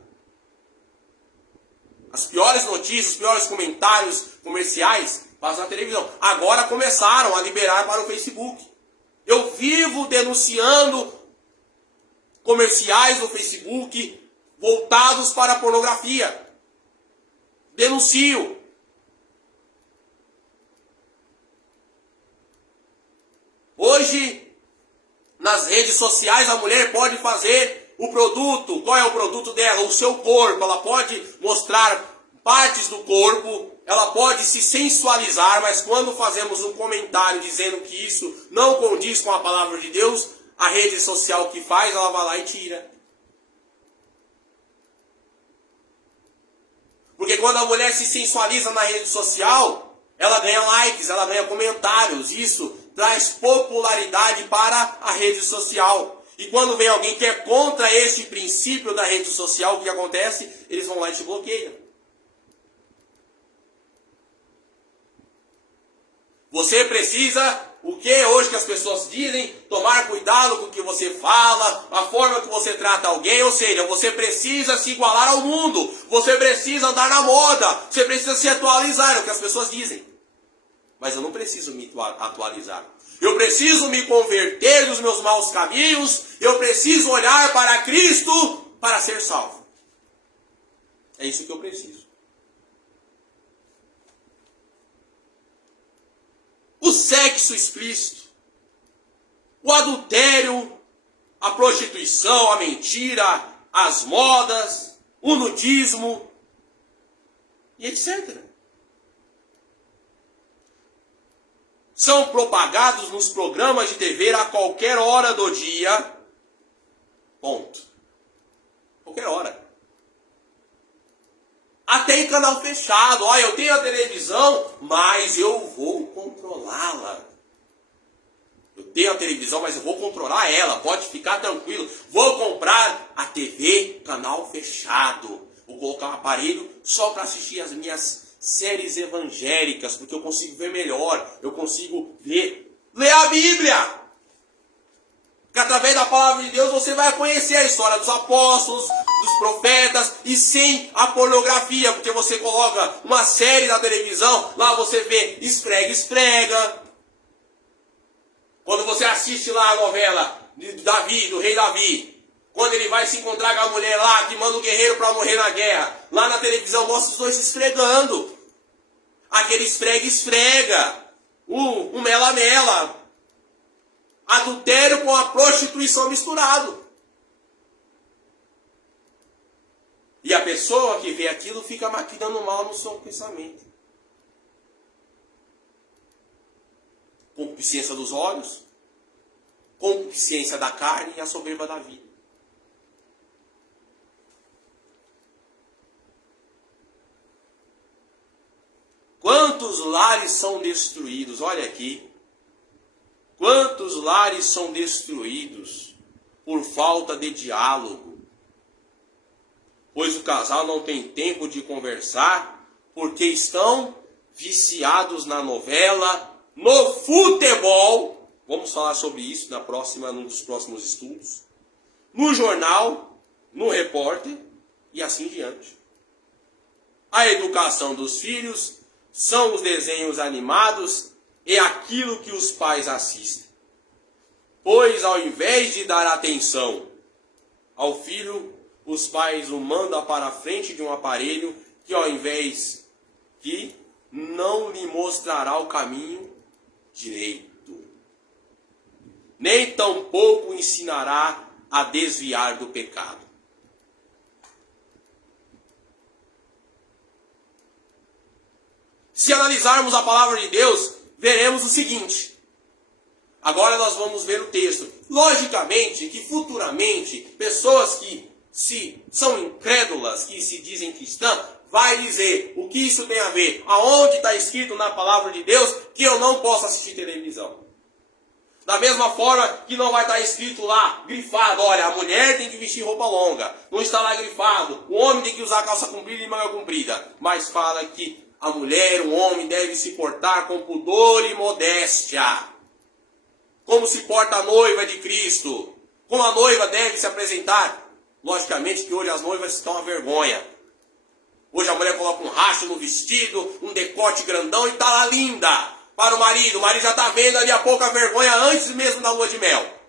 As piores notícias, os piores comentários comerciais passam na televisão. Agora começaram a liberar para o Facebook. Eu vivo denunciando comerciais no Facebook voltados para a pornografia. Denuncio. Hoje, nas redes sociais, a mulher pode fazer o produto. Qual é o produto dela? O seu corpo. Ela pode mostrar partes do corpo, ela pode se sensualizar, mas quando fazemos um comentário dizendo que isso não condiz com a palavra de Deus, a rede social que faz, ela vai lá e tira. Porque quando a mulher se sensualiza na rede social, ela ganha likes, ela ganha comentários. Isso traz popularidade para a rede social. E quando vem alguém que é contra esse princípio da rede social, o que acontece? Eles vão lá e te bloqueiam. Você precisa, o que hoje que as pessoas dizem? Tomar cuidado com o que você fala, a forma que você trata alguém. Ou seja, você precisa se igualar ao mundo. Você precisa andar na moda. Você precisa se atualizar, é o que as pessoas dizem. Mas eu não preciso me atualizar. Eu preciso me converter dos meus maus caminhos. Eu preciso olhar para Cristo para ser salvo. É isso que eu preciso. O sexo explícito, o adultério, a prostituição, a mentira, as modas, o nudismo e etc. São propagados nos programas de TV a qualquer hora do dia. Ponto. Qualquer hora. Até em canal fechado. Olha, eu tenho a televisão, mas eu vou controlá-la. Eu tenho a televisão, mas eu vou controlar ela. Pode ficar tranquilo. Vou comprar a TV canal fechado. Vou colocar um aparelho só para assistir as minhas séries evangélicas, porque eu consigo ver melhor. Eu consigo ler a Bíblia. Porque através da palavra de Deus você vai conhecer a história dos apóstolos, dos profetas, e sem a pornografia, porque você coloca uma série na televisão, lá você vê esfrega. Quando você assiste lá a novela de Davi, do rei Davi, quando ele vai se encontrar com a mulher lá, que manda o guerreiro para morrer na guerra, lá na televisão mostra os dois se esfregando. Aquele esfrega, o mela-mela. Adultério com a prostituição misturado. E a pessoa que vê aquilo fica maquinando mal no seu pensamento. concupiscência dos olhos, concupiscência da carne e a soberba da vida. Quantos lares são destruídos? Olha aqui. Quantos lares são destruídos por falta de diálogo? Pois o casal não tem tempo de conversar porque estão viciados na novela, no futebol. Vamos falar sobre isso num dos próximos estudos. No jornal, no repórter e assim diante. A educação dos filhos são os desenhos animados e aquilo que os pais assistem. Pois ao invés de dar atenção ao filho, os pais o mandam para a frente de um aparelho que não lhe mostrará o caminho direito, nem tampouco ensinará a desviar do pecado. Se analisarmos a palavra de Deus, veremos o seguinte. Agora nós vamos ver o texto. Logicamente que futuramente, pessoas que são incrédulas, que se dizem cristãs, vai dizer o que isso tem a ver, aonde está escrito na palavra de Deus que eu não posso assistir televisão. Da mesma forma que não vai estar escrito lá, grifado, olha, a mulher tem que vestir roupa longa. Não está lá grifado, o homem tem que usar calça comprida e manga comprida. Mas fala que a mulher, o homem deve se portar com pudor e modéstia. Como se porta a noiva de Cristo. Como a noiva deve se apresentar. Logicamente que hoje as noivas estão uma vergonha. Hoje a mulher coloca um racho no vestido, um decote grandão e está lá linda para o marido já está vendo ali a pouca vergonha antes mesmo da lua de mel.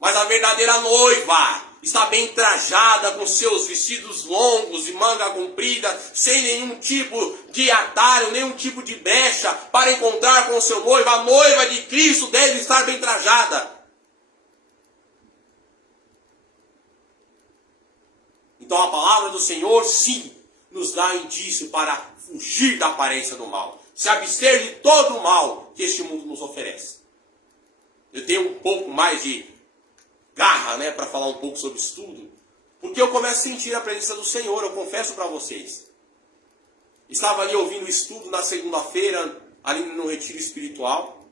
Mas a verdadeira noiva está bem trajada com seus vestidos longos e manga comprida, sem nenhum tipo de atalho, nenhum tipo de brecha para encontrar com o seu noivo. A noiva de Cristo deve estar bem trajada. Então a palavra do Senhor, sim, nos dá indício para fugir da aparência do mal. Se abster de todo o mal que este mundo nos oferece. Eu tenho um pouco mais de garra, para falar um pouco sobre isso tudo. Porque eu começo a sentir a presença do Senhor, eu confesso para vocês. Estava ali ouvindo o estudo na segunda-feira, ali no retiro espiritual.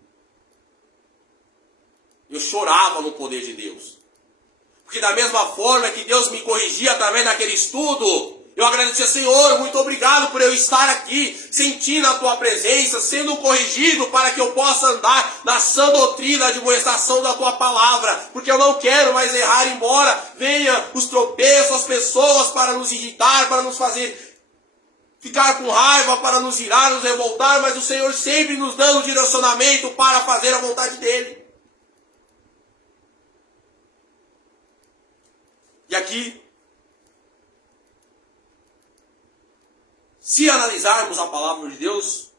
Eu chorava no poder de Deus. Porque da mesma forma que Deus me corrigia através daquele estudo, eu agradecia, Senhor, muito obrigado por eu estar aqui, sentindo a Tua presença, sendo corrigido para que eu possa andar na sã doutrina, de admoestação da Tua palavra. Porque eu não quero mais errar, embora venha os tropeços, as pessoas para nos irritar, para nos fazer ficar com raiva, para nos irar, nos revoltar, mas o Senhor sempre nos dando o direcionamento para fazer a vontade dEle. E aqui, se analisarmos a palavra de Deus,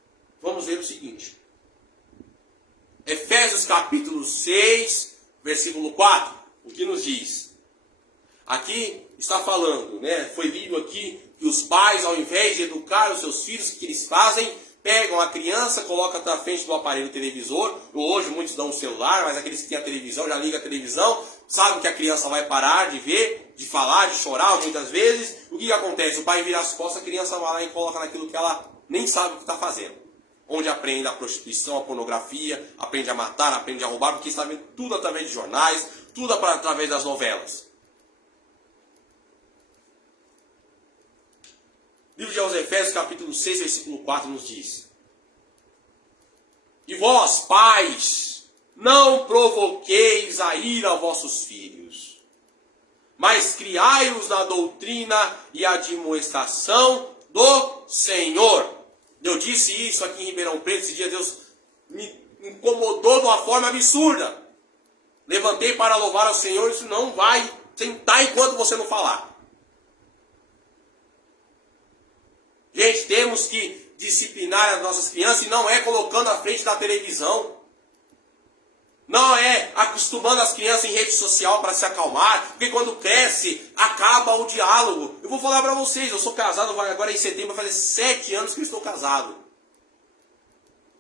vamos ver o seguinte. Efésios capítulo 6, versículo 4, o que nos diz? Aqui está falando, foi lido aqui, que os pais, ao invés de educar os seus filhos, o que eles fazem? Pegam a criança, colocam na frente do aparelho televisor. Hoje muitos dão um celular, mas aqueles que têm a televisão, já ligam a televisão, sabem que a criança vai parar de ver, de falar, de chorar muitas vezes. O que acontece? O pai vira as costas, a criança vai lá e coloca naquilo que ela nem sabe o que está fazendo. Onde aprende a prostituição, a pornografia, aprende a matar, aprende a roubar, porque está vendo tudo através de jornais, tudo através das novelas. Livro de aos Efésios, capítulo 6, versículo 4, nos diz: E vós, pais, não provoqueis a ira a vossos filhos, mas criai-os na doutrina e admoestação do Senhor. Eu disse isso aqui em Ribeirão Preto, esse dia Deus me incomodou de uma forma absurda. Levantei para louvar ao Senhor, isso não vai sentar enquanto você não falar. Gente, temos que disciplinar as nossas crianças e não é colocando à frente da televisão. Não é acostumando as crianças em rede social para se acalmar, porque quando cresce, acaba o diálogo. Eu vou falar para vocês, eu sou casado, agora em setembro vai fazer 7 anos que eu estou casado.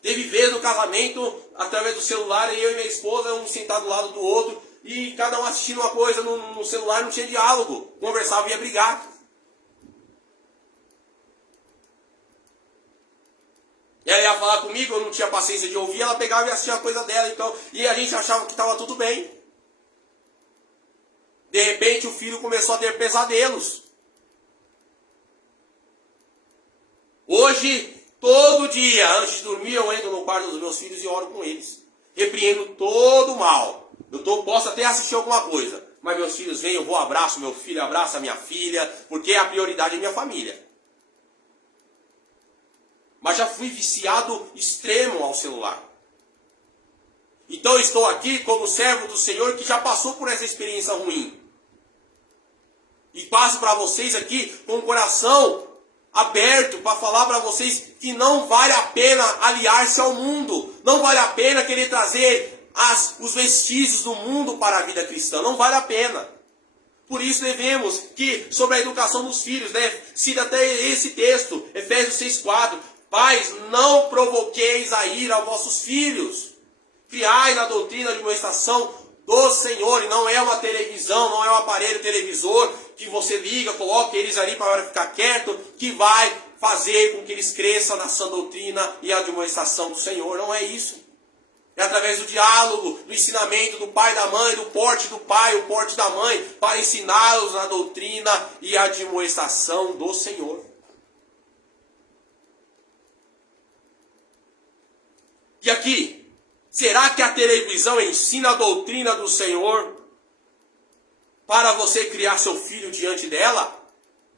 Teve vezes no casamento, através do celular, eu e minha esposa, um sentado do lado do outro, e cada um assistindo uma coisa no celular, não tinha diálogo. Conversava e ia brigar. Ela ia falar comigo, eu não tinha paciência de ouvir, ela pegava e assistia a coisa dela, então, e a gente achava que estava tudo bem. De repente o filho começou a ter pesadelos. Hoje, todo dia, antes de dormir, eu entro no quarto dos meus filhos e oro com eles. Repreendo todo o mal. Posso até assistir alguma coisa, mas meus filhos vêm, eu vou, abraço meu filho, abraço a minha filha, porque a prioridade é minha família. Mas já fui viciado extremo ao celular. Então estou aqui como servo do Senhor que já passou por essa experiência ruim. E passo para vocês aqui com o coração aberto para falar para vocês que não vale a pena aliar-se ao mundo. Não vale a pena querer trazer os vestígios do mundo para a vida cristã. Não vale a pena. Por isso devemos que, sobre a educação dos filhos, né, cita até esse texto, Efésios 6,4. Pais, não provoqueis a ira aos vossos filhos. Criai na doutrina de amonestação do Senhor. E não é uma televisão, não é um aparelho televisor que você liga, coloca eles ali para ficar quieto, que vai fazer com que eles cresçam na sã doutrina e a admoestação do Senhor. Não é isso. É através do diálogo, do ensinamento do pai e da mãe, do porte do pai, o porte da mãe, para ensiná-los na doutrina e a admoestação do Senhor. E aqui, será que a televisão ensina a doutrina do Senhor para você criar seu filho diante dela?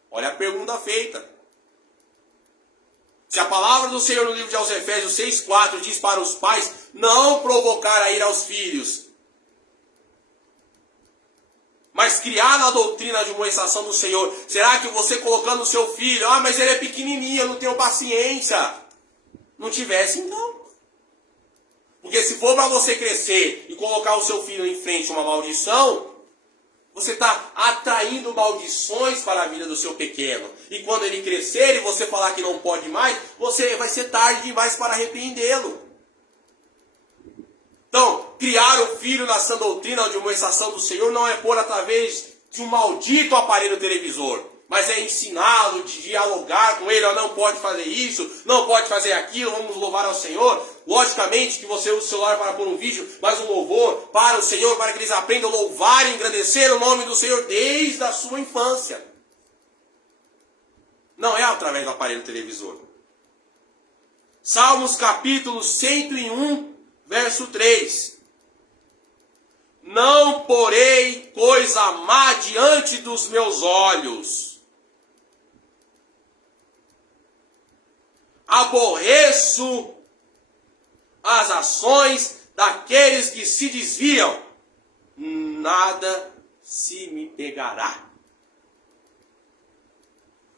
Olha a pergunta feita. Se a palavra do Senhor no livro de Efésios 6,4 diz para os pais não provocar a ira aos filhos, mas criar na doutrina de amonestação do Senhor, será que você colocando o seu filho, mas ele é pequenininho, eu não tenho paciência, não tivesse então? Porque se for para você crescer e colocar o seu filho em frente a uma maldição, você está atraindo maldições para a vida do seu pequeno. E quando ele crescer e você falar que não pode mais, você vai ser tarde demais para arrepreendê-lo. Então, criar o filho na sã doutrina de amonestação do Senhor não é pôr através de um maldito aparelho televisor, mas é ensiná-lo, de dialogar com ele, não pode fazer isso, não pode fazer aquilo, vamos louvar ao Senhor. Logicamente que você usa o celular para pôr um vídeo, mas um louvor para o Senhor, para que eles aprendam a louvar e engrandecer o nome do Senhor desde a sua infância. Não é através do aparelho televisor. Salmos capítulo 101, verso 3. Não porei coisa má diante dos meus olhos. Aborreço as ações daqueles que se desviam. Nada se me pegará.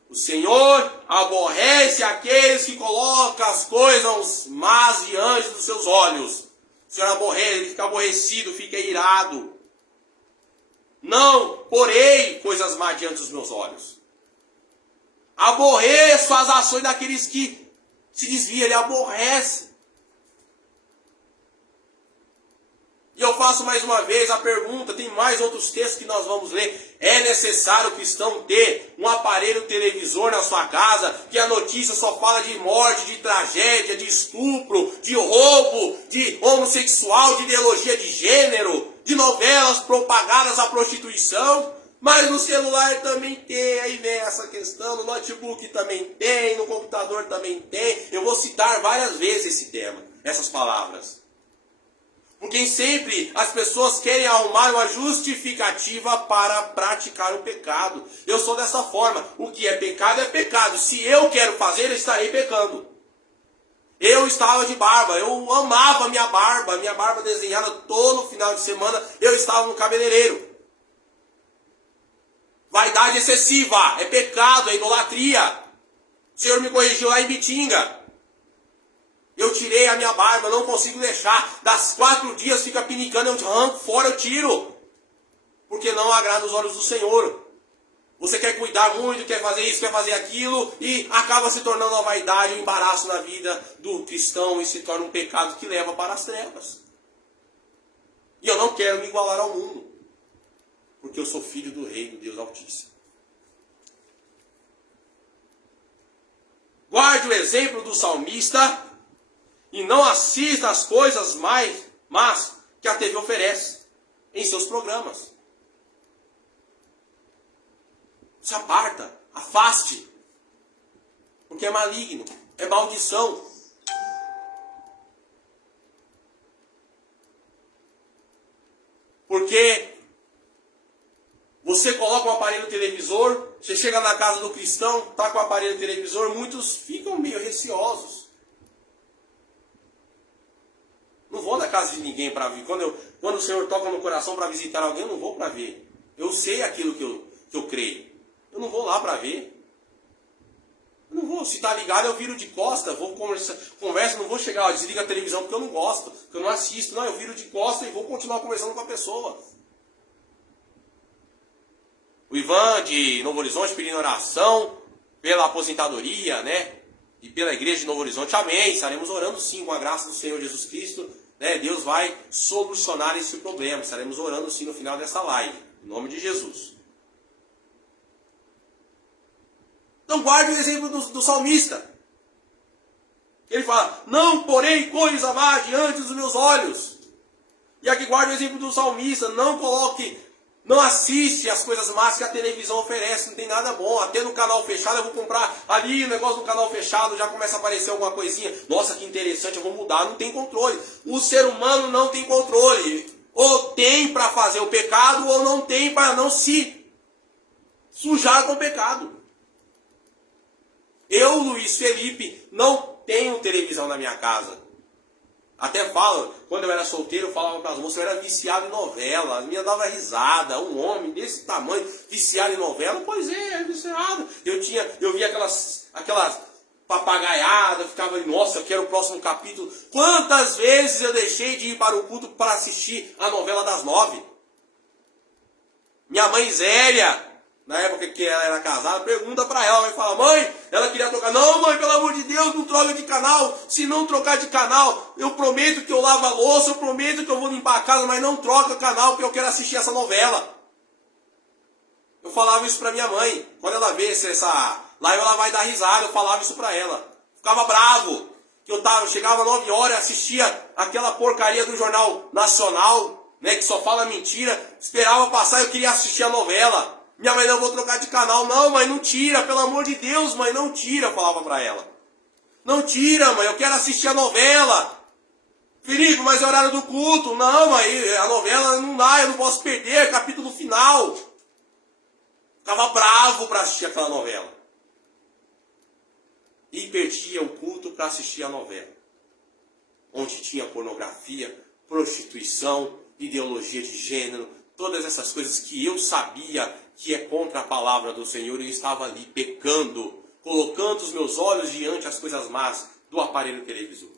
O Senhor aborrece aqueles que colocam as coisas más diante dos seus olhos. O Senhor aborrece, ele fica aborrecido, fica irado. Não porei coisas más diante dos meus olhos. Aborreço as ações daqueles que se desviam, ele aborrece. E eu faço mais uma vez a pergunta, tem mais outros textos que nós vamos ler. É necessário o cristão ter um aparelho televisor na sua casa, que a notícia só fala de morte, de tragédia, de estupro, de roubo, de homossexual, de ideologia de gênero, de novelas propagadas à prostituição? Mas no celular também tem, aí vem essa questão, no notebook também tem, no computador também tem. Eu vou citar várias vezes esse tema, essas palavras. Porque sempre as pessoas querem arrumar uma justificativa para praticar o pecado. Eu sou dessa forma. O que é pecado é pecado. Se eu quero fazer, eu estarei pecando. Eu estava de barba. Eu amava minha barba desenhada todo final de semana. Eu estava no cabeleireiro. Vaidade excessiva. É pecado, é idolatria. O Senhor me corrigiu lá em Bitinga. Eu tirei a minha barba, não consigo deixar. Das 4 dias fica pinicando, eu arranco fora, eu tiro. Porque não agrada os olhos do Senhor. Você quer cuidar muito, quer fazer isso, quer fazer aquilo, e acaba se tornando uma vaidade, um embaraço na vida do cristão, e se torna um pecado que leva para as trevas. E eu não quero me igualar ao mundo, porque eu sou filho do Rei, do Deus Altíssimo. Guarde o exemplo do salmista e não assista às coisas más que a TV oferece em seus programas. Se aparta, afaste, porque é maligno, é maldição. Porque você coloca um aparelho televisor, você chega na casa do cristão, está com o aparelho televisor, muitos ficam meio receosos. Não vou na casa de ninguém para ver. Quando o Senhor toca no coração para visitar alguém, eu não vou para ver. Eu sei aquilo que eu creio. Eu não vou lá para ver. Eu não vou. Se está ligado, eu viro de costa, vou conversa, não vou chegar, desliga a televisão porque eu não gosto, porque eu não assisto. Não, eu viro de costa e vou continuar conversando com a pessoa. O Ivan de Novo Horizonte pedindo oração pela aposentadoria, né? E pela igreja de Novo Horizonte, amém. Estaremos orando sim, com a graça do Senhor Jesus Cristo, né? Deus vai solucionar esse problema. Estaremos orando sim no final dessa live, em nome de Jesus. Então guarde o exemplo do salmista. Ele fala, não porei coisa má diante dos meus olhos. E aqui guarde o exemplo do salmista, não assiste as coisas más que a televisão oferece, não tem nada bom. Até no canal fechado, eu vou comprar ali o negócio do canal fechado, já começa a aparecer alguma coisinha. Nossa, que interessante, eu vou mudar. Não tem controle. O ser humano não tem controle. Ou tem para fazer o pecado, ou não tem para não se sujar com o pecado. Eu, Luiz Felipe, não tenho televisão na minha casa. Até falo, quando eu era solteiro, eu falava para as moças, eu era viciado em novela. As minhas davam risada. Um homem desse tamanho, viciado em novela. Pois é viciado. Eu via aquelas papagaiadas, ficava, nossa, eu quero o próximo capítulo. Quantas vezes eu deixei de ir para o culto para assistir a novela das 9? Minha mãe Zélia, na época que ela era casada, pergunta pra ela, vai falar, mãe, ela queria trocar. Não, mãe, pelo amor de Deus, não troca de canal. Se não trocar de canal, eu prometo que eu lavo a louça, eu prometo que eu vou limpar a casa, mas não troca canal, porque eu quero assistir essa novela. Eu falava isso pra minha mãe. Quando ela vê essa live, ela vai dar risada, eu falava isso pra ela. Ficava bravo, que eu chegava 9 horas, assistia aquela porcaria do Jornal Nacional, né, que só fala mentira, esperava passar, eu queria assistir a novela. Minha mãe, não, eu vou trocar de canal. Não, mãe, não tira, pelo amor de Deus, mãe, não tira, eu falava pra ela. Não tira, mãe, eu quero assistir a novela. Felipe, mas é horário do culto. Não, mãe, a novela não dá, eu não posso perder, capítulo final. Ficava bravo pra assistir aquela novela. E perdia o culto para assistir a novela. Onde tinha pornografia, prostituição, ideologia de gênero, todas essas coisas que eu sabia que é contra a palavra do Senhor, e eu estava ali pecando, colocando os meus olhos diante das coisas más do aparelho televisor.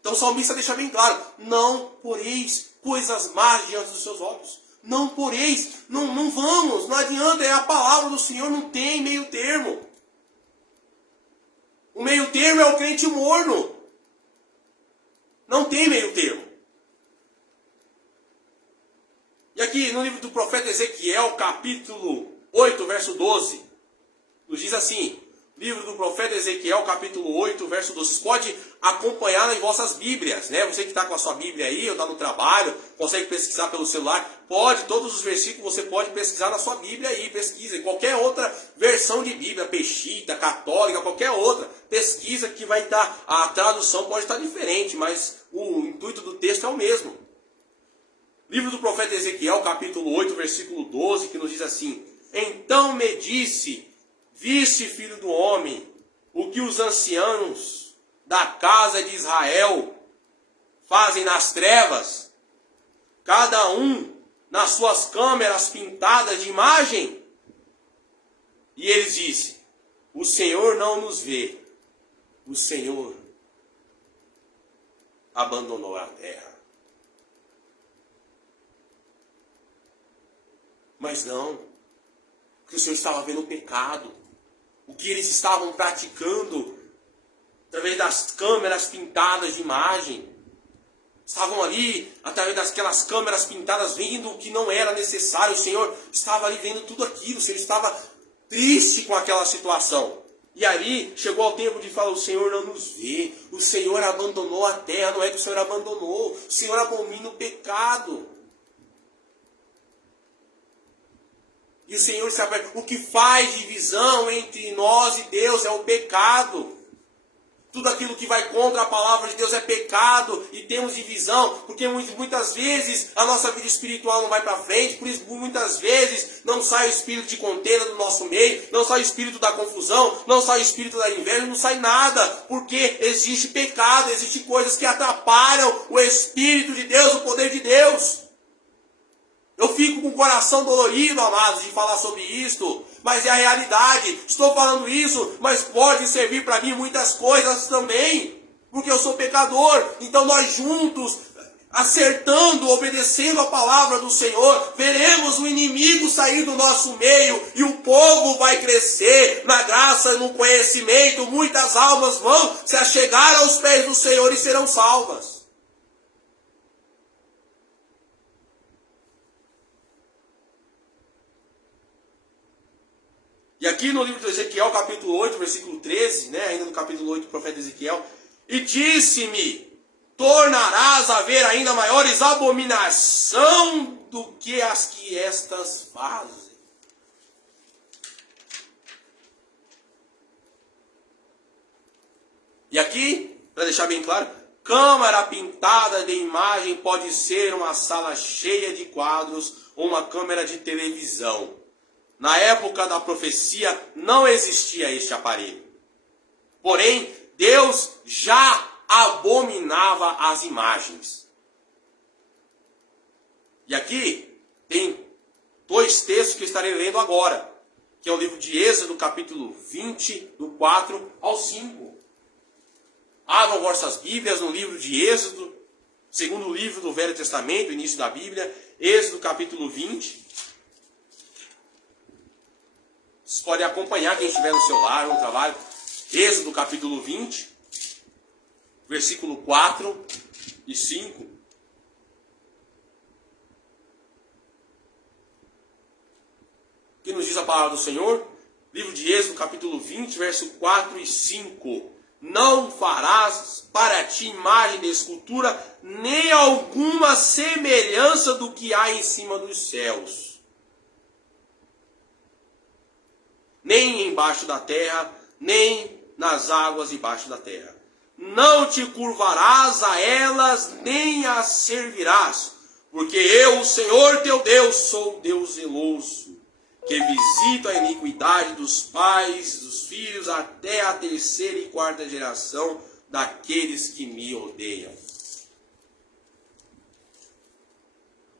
Então o salmista deixa bem claro, não poreis coisas más diante dos seus olhos. Não poreis, não vamos, não adianta, é a palavra do Senhor, não tem meio termo. O meio termo é o crente morno. Não tem meio termo. E aqui no livro do profeta Ezequiel, capítulo 8, verso 12, nos diz assim, livro do profeta Ezequiel, capítulo 8, verso 12. Você pode acompanhar nas vossas Bíblias, né? Você que está com a sua Bíblia aí, ou está no trabalho, consegue pesquisar pelo celular, pode, todos os versículos você pode pesquisar na sua Bíblia aí, pesquisa. Em qualquer outra versão de Bíblia, peixita, católica, qualquer outra, pesquisa que vai estar, a tradução pode estar diferente, mas o intuito do texto é o mesmo. Livro do profeta Ezequiel, capítulo 8, versículo 12, que nos diz assim, então me disse, viste, filho do homem, o que os anciãos da casa de Israel fazem nas trevas, cada um nas suas câmeras pintadas de imagem? E eles disse, o Senhor não nos vê, o Senhor abandonou a terra. Mas não, porque o Senhor estava vendo o pecado, o que eles estavam praticando através das câmeras pintadas de imagem. Estavam ali, através daquelas câmeras pintadas, vendo o que não era necessário. O Senhor estava ali vendo tudo aquilo. O Senhor estava triste com aquela situação. E ali chegou ao tempo de falar, o Senhor não nos vê. O Senhor abandonou a terra. Não é que o Senhor abandonou. O Senhor abomina o pecado. E o Senhor sabe, o que faz divisão entre nós e Deus é o pecado. Tudo aquilo que vai contra a palavra de Deus é pecado e temos divisão, porque muitas vezes a nossa vida espiritual não vai para frente, por isso muitas vezes não sai o espírito de contenda do nosso meio, não sai o espírito da confusão, não sai o espírito da inveja, não sai nada, porque existe pecado, existem coisas que atrapalham o Espírito de Deus, o poder de Deus. Eu fico com o coração dolorido, amados, de falar sobre isto, mas é a realidade. Estou falando isso, mas pode servir para mim muitas coisas também, porque eu sou pecador. Então nós juntos, acertando, obedecendo a palavra do Senhor, veremos o inimigo sair do nosso meio e o povo vai crescer na graça e no conhecimento. Muitas almas vão se achegar aos pés do Senhor e serão salvas. E aqui no livro de Ezequiel, capítulo 8, versículo 13, ainda no capítulo 8 do profeta Ezequiel, e disse-me, tornarás a ver ainda maiores abominação do que as que estas fazem. E aqui, para deixar bem claro, câmara pintada de imagem pode ser uma sala cheia de quadros ou uma câmera de televisão. Na época da profecia não existia este aparelho. Porém, Deus já abominava as imagens. E aqui tem dois textos que eu estarei lendo agora, que é o livro de Êxodo, capítulo 20, do 4 ao 5. Abram vossas Bíblias no livro de Êxodo, segundo livro do Velho Testamento, início da Bíblia, Êxodo, capítulo 20. Vocês podem acompanhar, quem estiver no seu lar, no trabalho. Êxodo capítulo 20, versículo 4 e 5. Que nos diz a palavra do Senhor? Livro de Êxodo capítulo 20, verso 4 e 5. Não farás para ti imagem de escultura, nem alguma semelhança do que há em cima dos céus, nem embaixo da terra, nem nas águas debaixo da terra. Não te curvarás a elas, nem as servirás, porque eu, o Senhor teu Deus, sou Deus zeloso, que visito a iniquidade dos pais, dos filhos, até a terceira e quarta geração daqueles que me odeiam.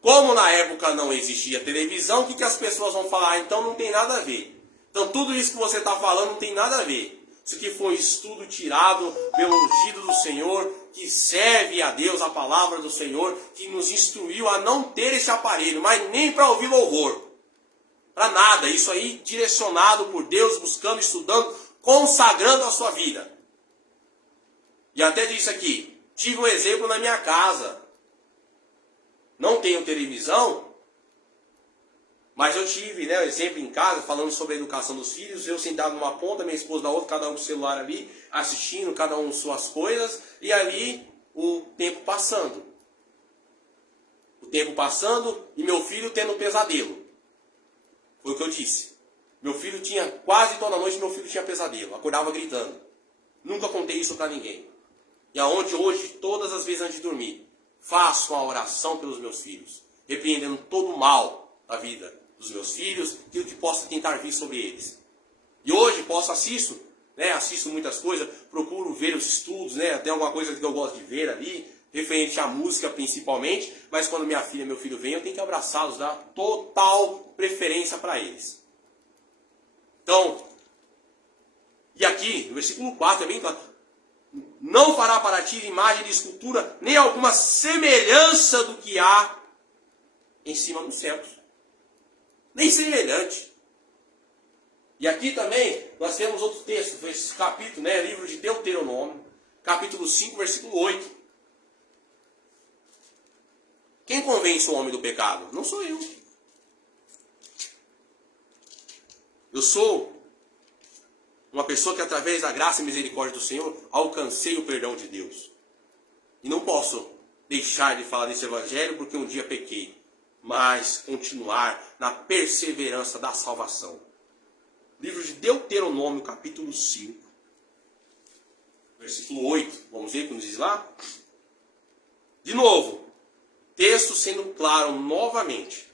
Como na época não existia televisão, o que as pessoas vão falar? Então não tem nada a ver. Então tudo isso que você está falando não tem nada a ver. Isso aqui foi um estudo tirado pelo ungido do Senhor, que serve a Deus, a palavra do Senhor, que nos instruiu a não ter esse aparelho, mas nem para ouvir louvor. Para nada. Isso aí direcionado por Deus, buscando, estudando, consagrando a sua vida. E até disse aqui, tive um exemplo na minha casa. Não tenho televisão, mas eu tive um exemplo em casa, falando sobre a educação dos filhos, eu sentado numa ponta, minha esposa na outra, cada um com o celular ali, assistindo, cada um suas coisas, e ali o tempo passando. O tempo passando e meu filho tendo pesadelo. Foi o que eu disse. Meu filho tinha, quase toda noite, meu filho tinha pesadelo, acordava gritando. Nunca contei isso para ninguém. E aonde hoje, todas as vezes antes de dormir, faço uma oração pelos meus filhos, repreendendo todo o mal da vida dos meus filhos, aquilo que possa tentar vir sobre eles. E hoje assisto muitas coisas, procuro ver os estudos, tem alguma coisa que eu gosto de ver ali, referente à música principalmente, mas quando minha filha e meu filho vêm, eu tenho que abraçá-los, dar total preferência para eles. Então, e aqui, no versículo 4, é bem claro, não fará para ti imagem de escultura, nem alguma semelhança do que há em cima dos céus. nem semelhante. E aqui também nós temos outro texto, esse capítulo, né, livro de Deuteronômio, capítulo 5, versículo 8. Quem convence o homem do pecado? Não sou eu. Eu sou uma pessoa que, através da graça e misericórdia do Senhor, alcancei o perdão de Deus. E não posso deixar de falar desse evangelho porque um dia pequei, mas continuar na perseverança da salvação. Livro de Deuteronômio, capítulo 5, versículo 8. Vamos ver o que nos diz lá? De novo, texto sendo claro novamente.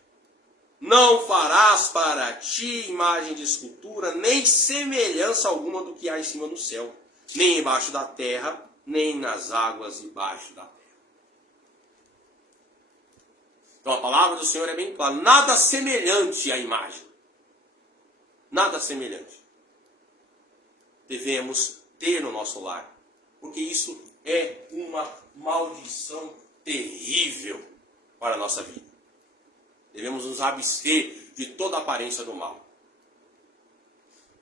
Não farás para ti imagem de escultura, nem semelhança alguma do que há em cima do céu, nem embaixo da terra, nem nas águas embaixo da terra. Então a palavra do Senhor é bem clara. Nada semelhante à imagem. Nada semelhante. Devemos ter no nosso lar. Porque isso é uma maldição terrível para a nossa vida. Devemos nos abster de toda a aparência do mal.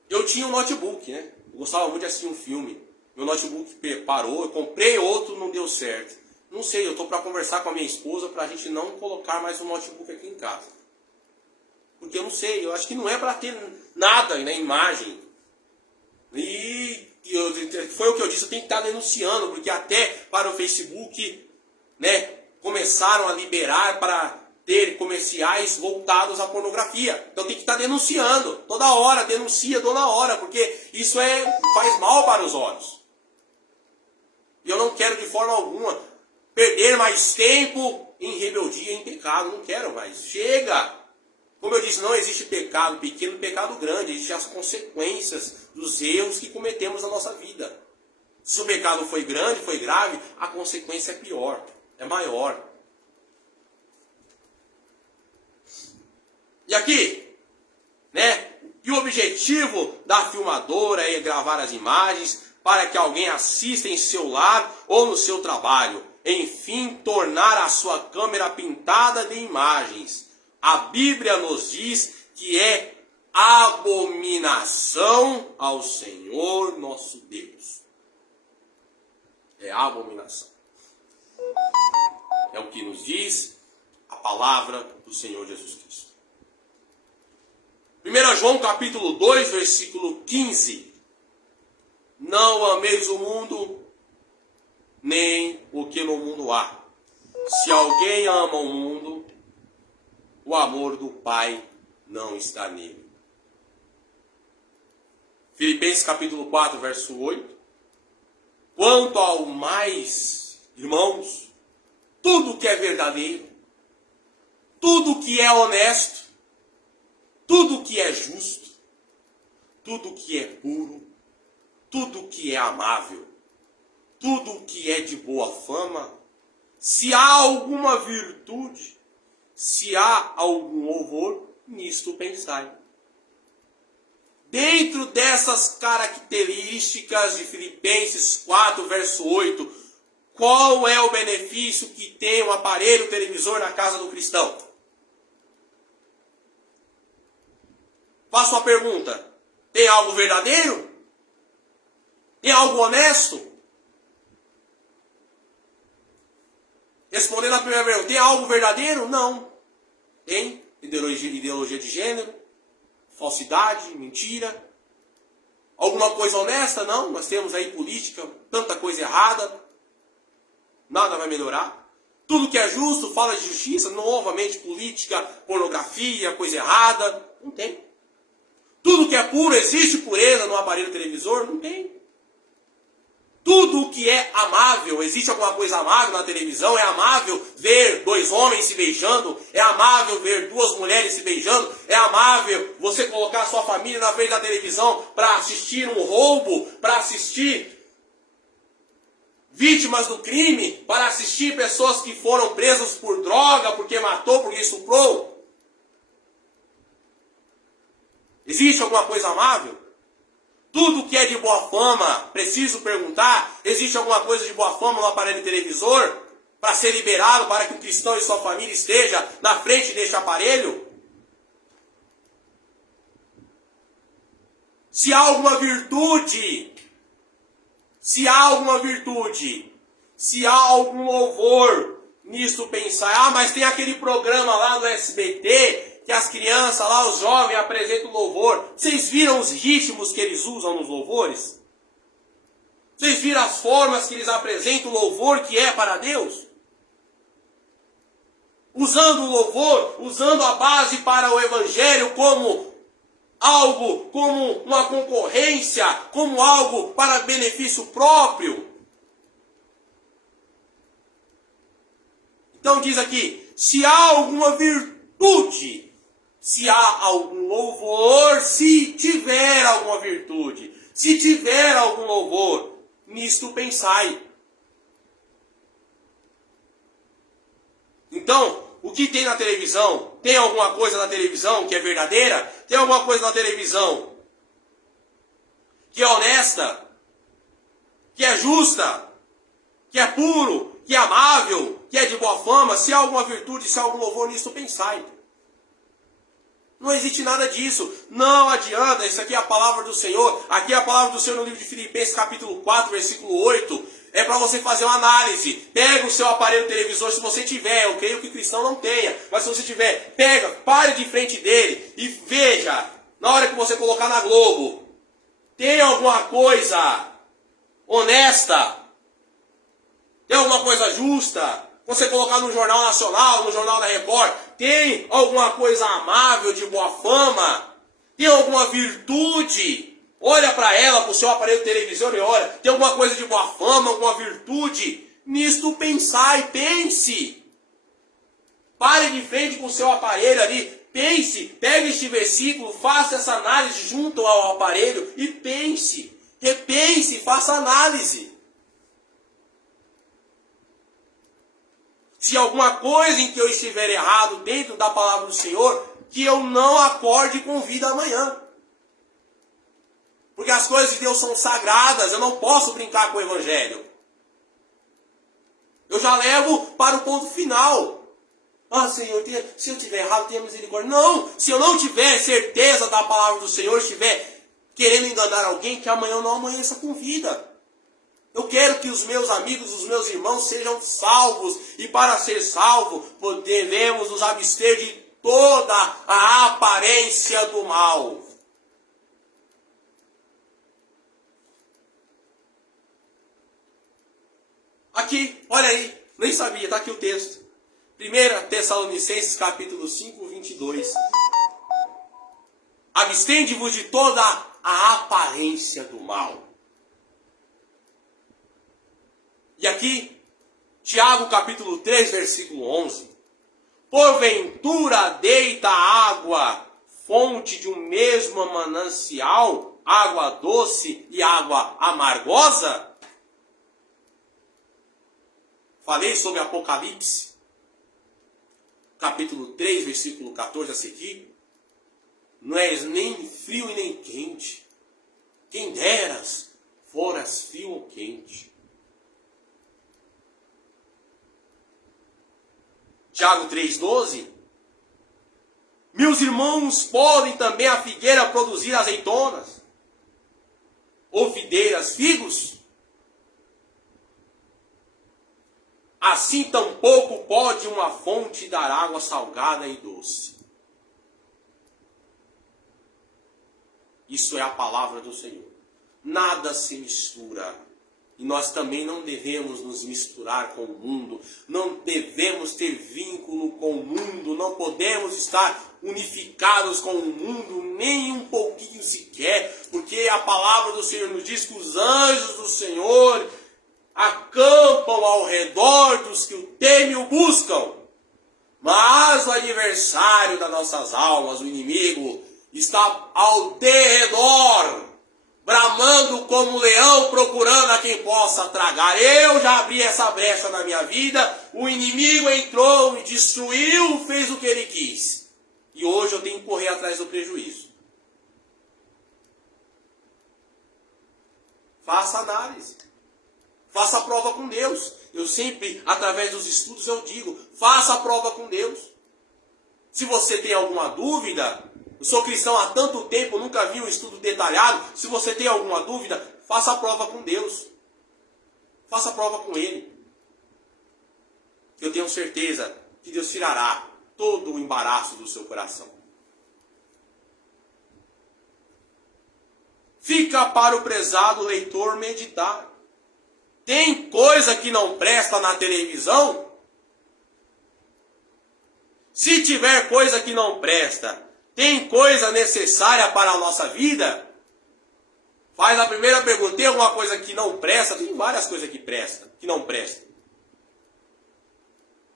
Eu tinha um notebook, né? Eu gostava muito de assistir um filme. Meu notebook parou, eu comprei outro, não deu certo. Não sei, eu estou para conversar com a minha esposa para a gente não colocar mais um notebook aqui em casa. Porque eu não sei, eu acho que não é para ter nada na imagem. Foi o que eu disse, eu tenho que estar denunciando, porque até para o Facebook, né, começaram a liberar para ter comerciais voltados à pornografia. Então tem que estar denunciando, toda hora, denuncia toda hora, porque isso faz mal para os olhos. E eu não quero de forma alguma perder mais tempo em rebeldia, em pecado, não quero mais. Chega! Como eu disse, não existe pecado pequeno, pecado grande. Existem as consequências dos erros que cometemos na nossa vida. Se o pecado foi grande, foi grave, a consequência é pior, é maior. E aqui, né? E o objetivo da filmadora é gravar as imagens para que alguém assista em seu lar ou no seu trabalho. Enfim, tornar a sua câmera pintada de imagens. A Bíblia nos diz que é abominação ao Senhor nosso Deus. É abominação. É o que nos diz a palavra do Senhor Jesus Cristo. 1 João capítulo 2, versículo 15. Não ameis o mundo, nem o que no mundo há. Se alguém ama o mundo, o amor do Pai não está nele. Filipenses capítulo 4, verso 8. Quanto ao mais, irmãos, tudo que é verdadeiro, tudo que é honesto, tudo que é justo, tudo que é puro, tudo que é amável, tudo que é de boa fama, se há alguma virtude, se há algum louvor, nisto pensai. Dentro dessas características de Filipenses 4, verso 8, qual é o benefício que tem um aparelho televisor na casa do cristão? Faço uma pergunta. Tem algo verdadeiro? Tem algo honesto? Respondendo a primeira pergunta, tem algo verdadeiro? Não. Tem ideologia de gênero, falsidade, mentira. Alguma coisa honesta? Não. Nós temos aí política, tanta coisa errada. Nada vai melhorar. Tudo que é justo, fala de justiça, novamente política, pornografia, coisa errada. Não tem. Tudo que é puro, existe pureza no aparelho televisor? Não tem. Tudo que é amável, existe alguma coisa amável na televisão? É amável ver dois homens se beijando? É amável ver duas mulheres se beijando? É amável você colocar a sua família na frente da televisão para assistir um roubo, para assistir vítimas do crime, para assistir pessoas que foram presas por droga, porque matou, porque estuprou? Existe alguma coisa amável? Tudo que é de boa fama, preciso perguntar, existe alguma coisa de boa fama no aparelho televisor para ser liberado, para que o cristão e sua família esteja na frente deste aparelho? Se há alguma virtude, se há alguma virtude, se há algum louvor nisso pensar. Ah, mas tem aquele programa lá no SBT que as crianças lá, os jovens apresentam louvor. Vocês viram os ritmos que eles usam nos louvores? Vocês viram as formas que eles apresentam o louvor que é para Deus? Usando o louvor, usando a base para o evangelho como algo, como uma concorrência, como algo para benefício próprio. Então diz aqui, se há alguma virtude, se há algum louvor, se tiver alguma virtude, se tiver algum louvor, nisto pensai. Então, o que tem na televisão? Tem alguma coisa na televisão que é verdadeira? Tem alguma coisa na televisão que é honesta? Que é justa? Que é puro? Que é amável? Que é de boa fama? Se há alguma virtude, se há algum louvor, nisso pensai. Não existe nada disso. Não adianta. Isso aqui é a palavra do Senhor. Aqui é a palavra do Senhor no livro de Filipenses, capítulo 4, versículo 8. É para você fazer uma análise. Pega o seu aparelho televisor, se você tiver. Eu creio que o cristão não tenha. Mas se você tiver, pega, pare de frente dele e veja. Na hora que você colocar na Globo, tem alguma coisa honesta? Tem alguma coisa justa? Você colocar no Jornal Nacional, no Jornal da Record, tem alguma coisa amável, de boa fama? Tem alguma virtude? Olha para ela, para o seu aparelho televisor e olha. Tem alguma coisa de boa fama, alguma virtude? Nisto pensai, pense. Pare de frente com o seu aparelho ali, pense, pegue este versículo, faça essa análise junto ao aparelho e pense. Repense, faça análise. Se alguma coisa em que eu estiver errado dentro da palavra do Senhor, que eu não acorde com vida amanhã. Porque as coisas de Deus são sagradas, eu não posso brincar com o Evangelho. Eu já levo para o ponto final. Ah, Senhor, se eu estiver errado, tenha misericórdia. Não, se eu não tiver certeza da palavra do Senhor, estiver querendo enganar alguém, que amanhã eu não amanheça com vida. Eu quero que os meus amigos, os meus irmãos sejam salvos. E para ser salvo, devemos nos abster de toda a aparência do mal. Aqui, olha aí, nem sabia, está aqui o texto. 1 Tessalonicenses capítulo 5, 22. Abstende-vos de toda a aparência do mal. E aqui, Tiago capítulo 3, versículo 11. Porventura deita água, fonte de um mesmo manancial, água doce e água amargosa? Falei sobre Apocalipse, capítulo 3, versículo 14 a seguir. Não és nem frio e nem quente. Quem deras foras frio ou quente. Tiago 3,12. Meus irmãos, podem também a figueira produzir azeitonas? Ou videiras figos? Assim tampouco pode uma fonte dar água salgada e doce. Isso é a palavra do Senhor. Nada se mistura. E nós também não devemos nos misturar com o mundo. Não devemos ter vínculo com o mundo. Não podemos estar unificados com o mundo, nem um pouquinho sequer. Porque a palavra do Senhor nos diz que os anjos do Senhor acampam ao redor dos que o temem e o buscam. Mas o adversário das nossas almas, o inimigo, está ao derredor, bramando como um leão, procurando a quem possa tragar. Eu já abri essa brecha na minha vida, o inimigo entrou, me destruiu, fez o que ele quis. E hoje eu tenho que correr atrás do prejuízo. Faça análise. Faça a prova com Deus. Eu sempre, através dos estudos, eu digo, faça a prova com Deus. Se você tem alguma dúvida, Eu sou cristão há tanto tempo, nunca vi um estudo detalhado. Se você tem alguma dúvida, faça a prova com Deus. Faça a prova com Ele. Eu tenho certeza que Deus tirará todo o embaraço do seu coração. Fica para o prezado leitor meditar. Tem coisa que não presta na televisão? Se tiver coisa que não presta, tem coisa necessária para a nossa vida? Faz a primeira pergunta. Tem alguma coisa que não presta? Tem várias coisas que não prestam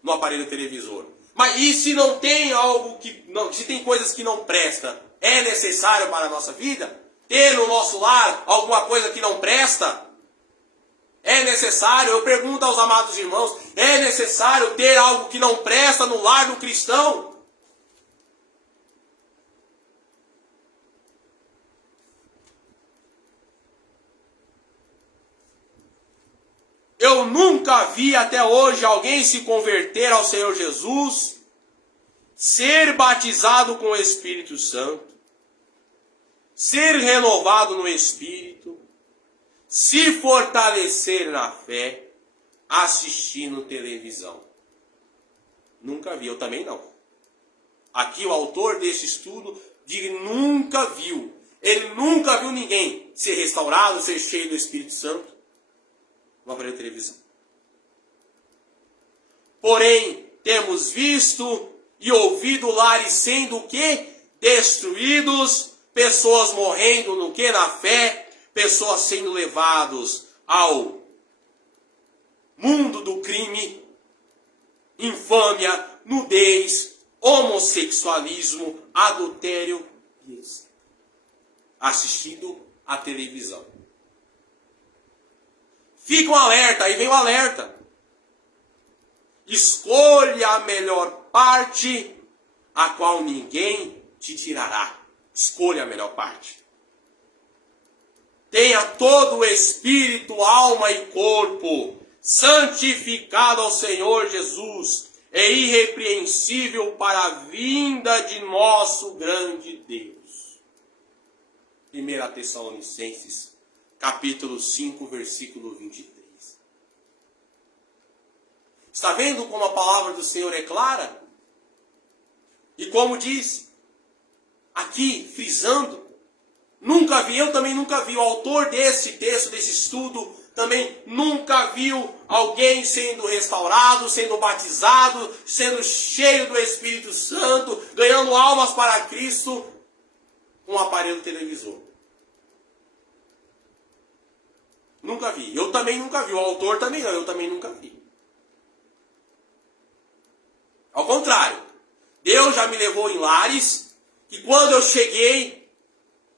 no aparelho televisor. Mas e se não tem algo que não, se tem coisas que não presta, é necessário para a nossa vida? Ter no nosso lar alguma coisa que não presta? É necessário, eu pergunto aos amados irmãos, é necessário ter algo que não presta no lar do cristão? Eu nunca vi até hoje alguém se converter ao Senhor Jesus, ser batizado com o Espírito Santo, ser renovado no Espírito, se fortalecer na fé, assistindo televisão. Nunca vi, eu também não. Aqui o autor desse estudo diz que nunca viu. Ele nunca viu ninguém ser restaurado, ser cheio do Espírito Santo no aparelho de televisão. Porém, temos visto e ouvido lares sendo o quê? Destruídos, pessoas morrendo no quê? Na fé, pessoas sendo levados ao mundo do crime, infâmia, nudez, homossexualismo, adultério, assistindo à televisão. Fica um alerta, aí vem o alerta. Escolha a melhor parte, a qual ninguém te tirará. Escolha a melhor parte. Tenha todo o espírito, alma e corpo santificado ao Senhor Jesus, é irrepreensível para a vinda de nosso grande Deus. 1 Tessalonicenses, capítulo 5, versículo 23. Está vendo como a palavra do Senhor é clara? E como diz, aqui, frisando, nunca vi, eu também nunca vi, o autor desse texto, desse estudo, também nunca viu alguém sendo restaurado, sendo batizado, sendo cheio do Espírito Santo, ganhando almas para Cristo com um aparelho televisor. Nunca vi. Eu também nunca vi. O autor também não. Eu também nunca vi. Ao contrário, Deus já me levou em lares e quando eu cheguei,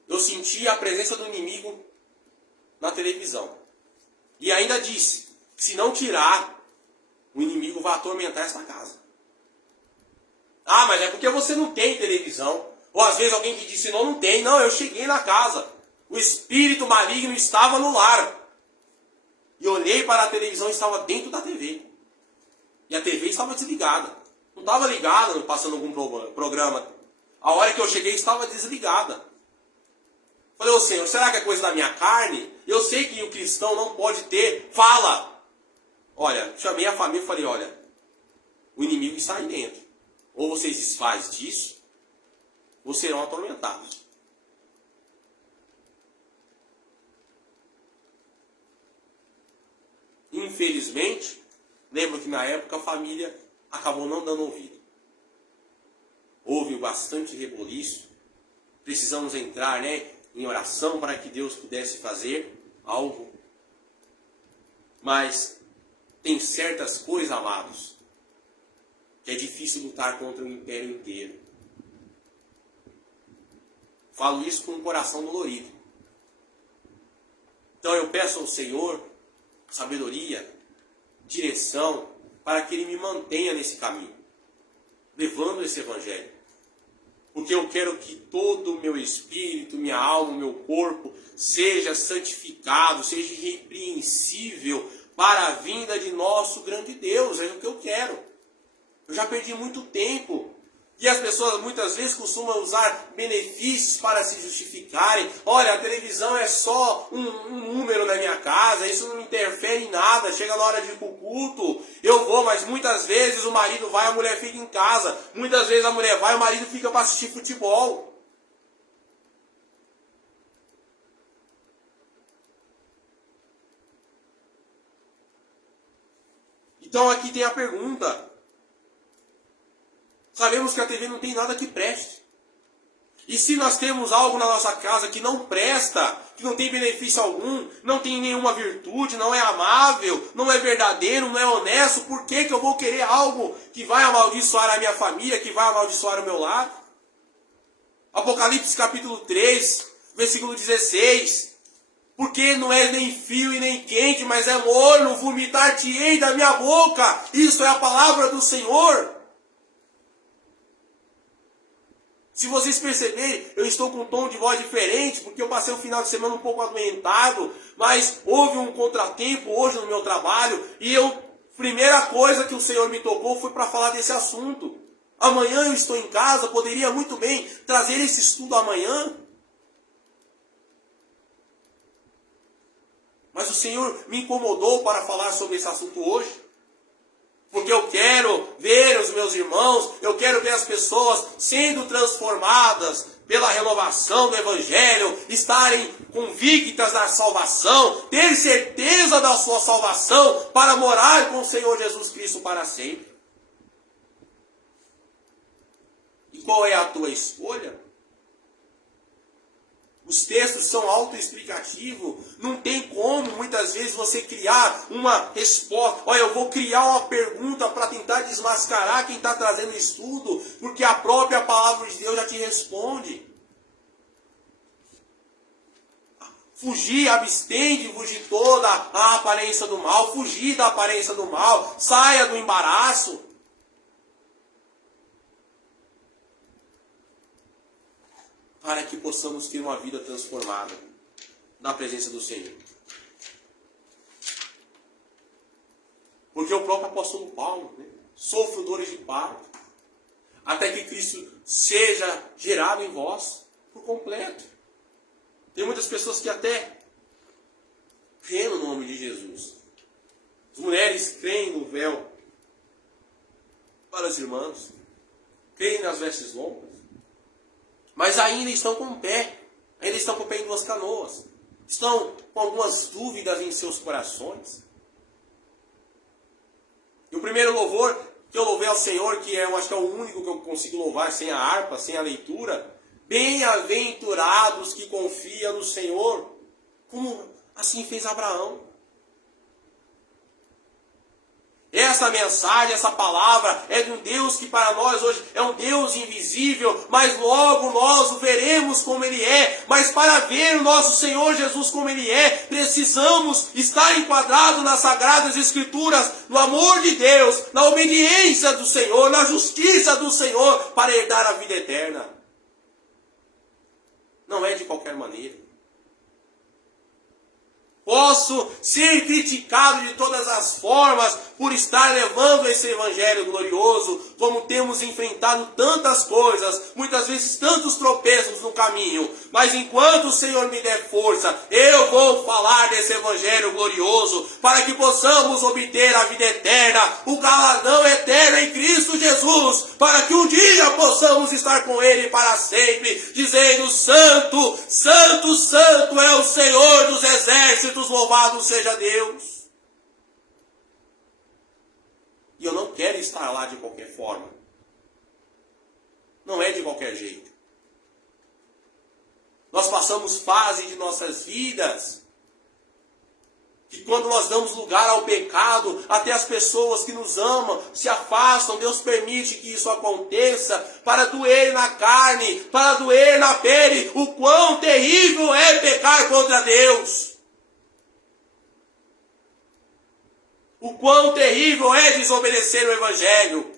eu senti a presença do inimigo na televisão. E ainda disse, se não tirar, o inimigo vai atormentar essa casa. Ah, mas é porque você não tem televisão. Ou às vezes alguém que disse, não tem. Não, eu cheguei na casa. O espírito maligno estava no lar. E olhei para a televisão e estava dentro da TV. E a TV estava desligada. Não estava ligada, passando algum programa. A hora que eu cheguei estava desligada. Falei, ô Senhor, será que é coisa da minha carne? Eu sei que o cristão não pode ter. Fala! Olha, chamei a família e falei, olha, o inimigo está aí dentro. Ou vocês desfazem disso, ou serão atormentados. Infelizmente, lembro que na época a família acabou não dando ouvido. Houve bastante reboliço. Precisamos entrar, em oração para que Deus pudesse fazer algo. Mas tem certas coisas, amados, que é difícil lutar contra o império inteiro. Falo isso com o coração dolorido. Então eu peço ao Senhor sabedoria, direção, para que Ele me mantenha nesse caminho, levando esse evangelho. Porque eu quero que todo o meu espírito, minha alma, meu corpo seja santificado, seja irrepreensível para a vinda de nosso grande Deus. É o que eu quero. Eu já perdi muito tempo E as pessoas muitas vezes costumam usar benefícios para se justificarem. Olha, a televisão é só um número na minha casa, isso não me interfere em nada. Chega na hora de ir para o culto, eu vou, mas muitas vezes o marido vai, a mulher fica em casa. Muitas vezes a mulher vai, o marido fica para assistir futebol. Então aqui tem a pergunta. Sabemos que a TV não tem nada que preste. E se nós temos algo na nossa casa que não presta, que não tem benefício algum, não tem nenhuma virtude, não é amável, não é verdadeiro, não é honesto, por que eu vou querer algo que vai amaldiçoar a minha família, que vai amaldiçoar o meu lar? Apocalipse capítulo 3, versículo 16. Porque não é nem frio e nem quente, mas é morno, vomitar-te-ei da minha boca. Isso é a palavra do Senhor. Se vocês perceberem, eu estou com um tom de voz diferente, porque eu passei o final de semana um pouco adoentado, mas houve um contratempo hoje no meu trabalho, e primeira coisa que o Senhor me tocou foi para falar desse assunto. Amanhã eu estou em casa, poderia muito bem trazer esse estudo amanhã. Mas o Senhor me incomodou para falar sobre esse assunto hoje. Porque eu quero ver os meus irmãos, eu quero ver as pessoas sendo transformadas pela renovação do Evangelho, estarem convictas da salvação, ter certeza da sua salvação para morar com o Senhor Jesus Cristo para sempre. E qual é a tua escolha? Os textos são autoexplicativos, não tem como muitas vezes você criar uma resposta. Olha, eu vou criar uma pergunta para tentar desmascarar quem está trazendo estudo, porque a própria palavra de Deus já te responde. Fugir, abstende-vos de toda a aparência do mal, fugir da aparência do mal, saia do embaraço. Para que possamos ter uma vida transformada na presença do Senhor. Porque o próprio apóstolo Paulo, sofre dores de parto, até que Cristo seja gerado em vós por completo. Tem muitas pessoas que até creem no nome de Jesus. As mulheres creem no véu para as irmãs, creem nas vestes longas. Mas ainda estão com o pé em duas canoas. Estão com algumas dúvidas em seus corações. E o primeiro louvor que eu louvei ao Senhor, que eu acho que é o único que eu consigo louvar sem a harpa, sem a leitura. Bem-aventurados que confiam no Senhor, como assim fez Abraão. Essa mensagem, essa palavra é de um Deus que para nós hoje é um Deus invisível, mas logo nós o veremos como Ele é. Mas para ver o nosso Senhor Jesus como Ele é, precisamos estar enquadrados nas Sagradas Escrituras, no amor de Deus, na obediência do Senhor, na justiça do Senhor, para herdar a vida eterna. Não é de qualquer maneira. Posso ser criticado de todas as formas por estar levando esse evangelho glorioso, como temos enfrentado tantas coisas, muitas vezes tantos tropeços no caminho. Mas enquanto o Senhor me der força, eu vou falar desse evangelho glorioso, para que possamos obter a vida eterna, o galardão eterno em Cristo Jesus, para que um dia possamos estar com Ele para sempre, dizendo: Santo, Santo, Santo é o Senhor dos exércitos, louvado seja Deus. E eu não quero estar lá de qualquer forma. Não é de qualquer jeito. Nós passamos fase de nossas vidas que quando nós damos lugar ao pecado, até as pessoas que nos amam se afastam. Deus permite que isso aconteça para doer na carne, para doer na pele. O quão terrível é pecar contra Deus. O quão terrível é desobedecer o Evangelho.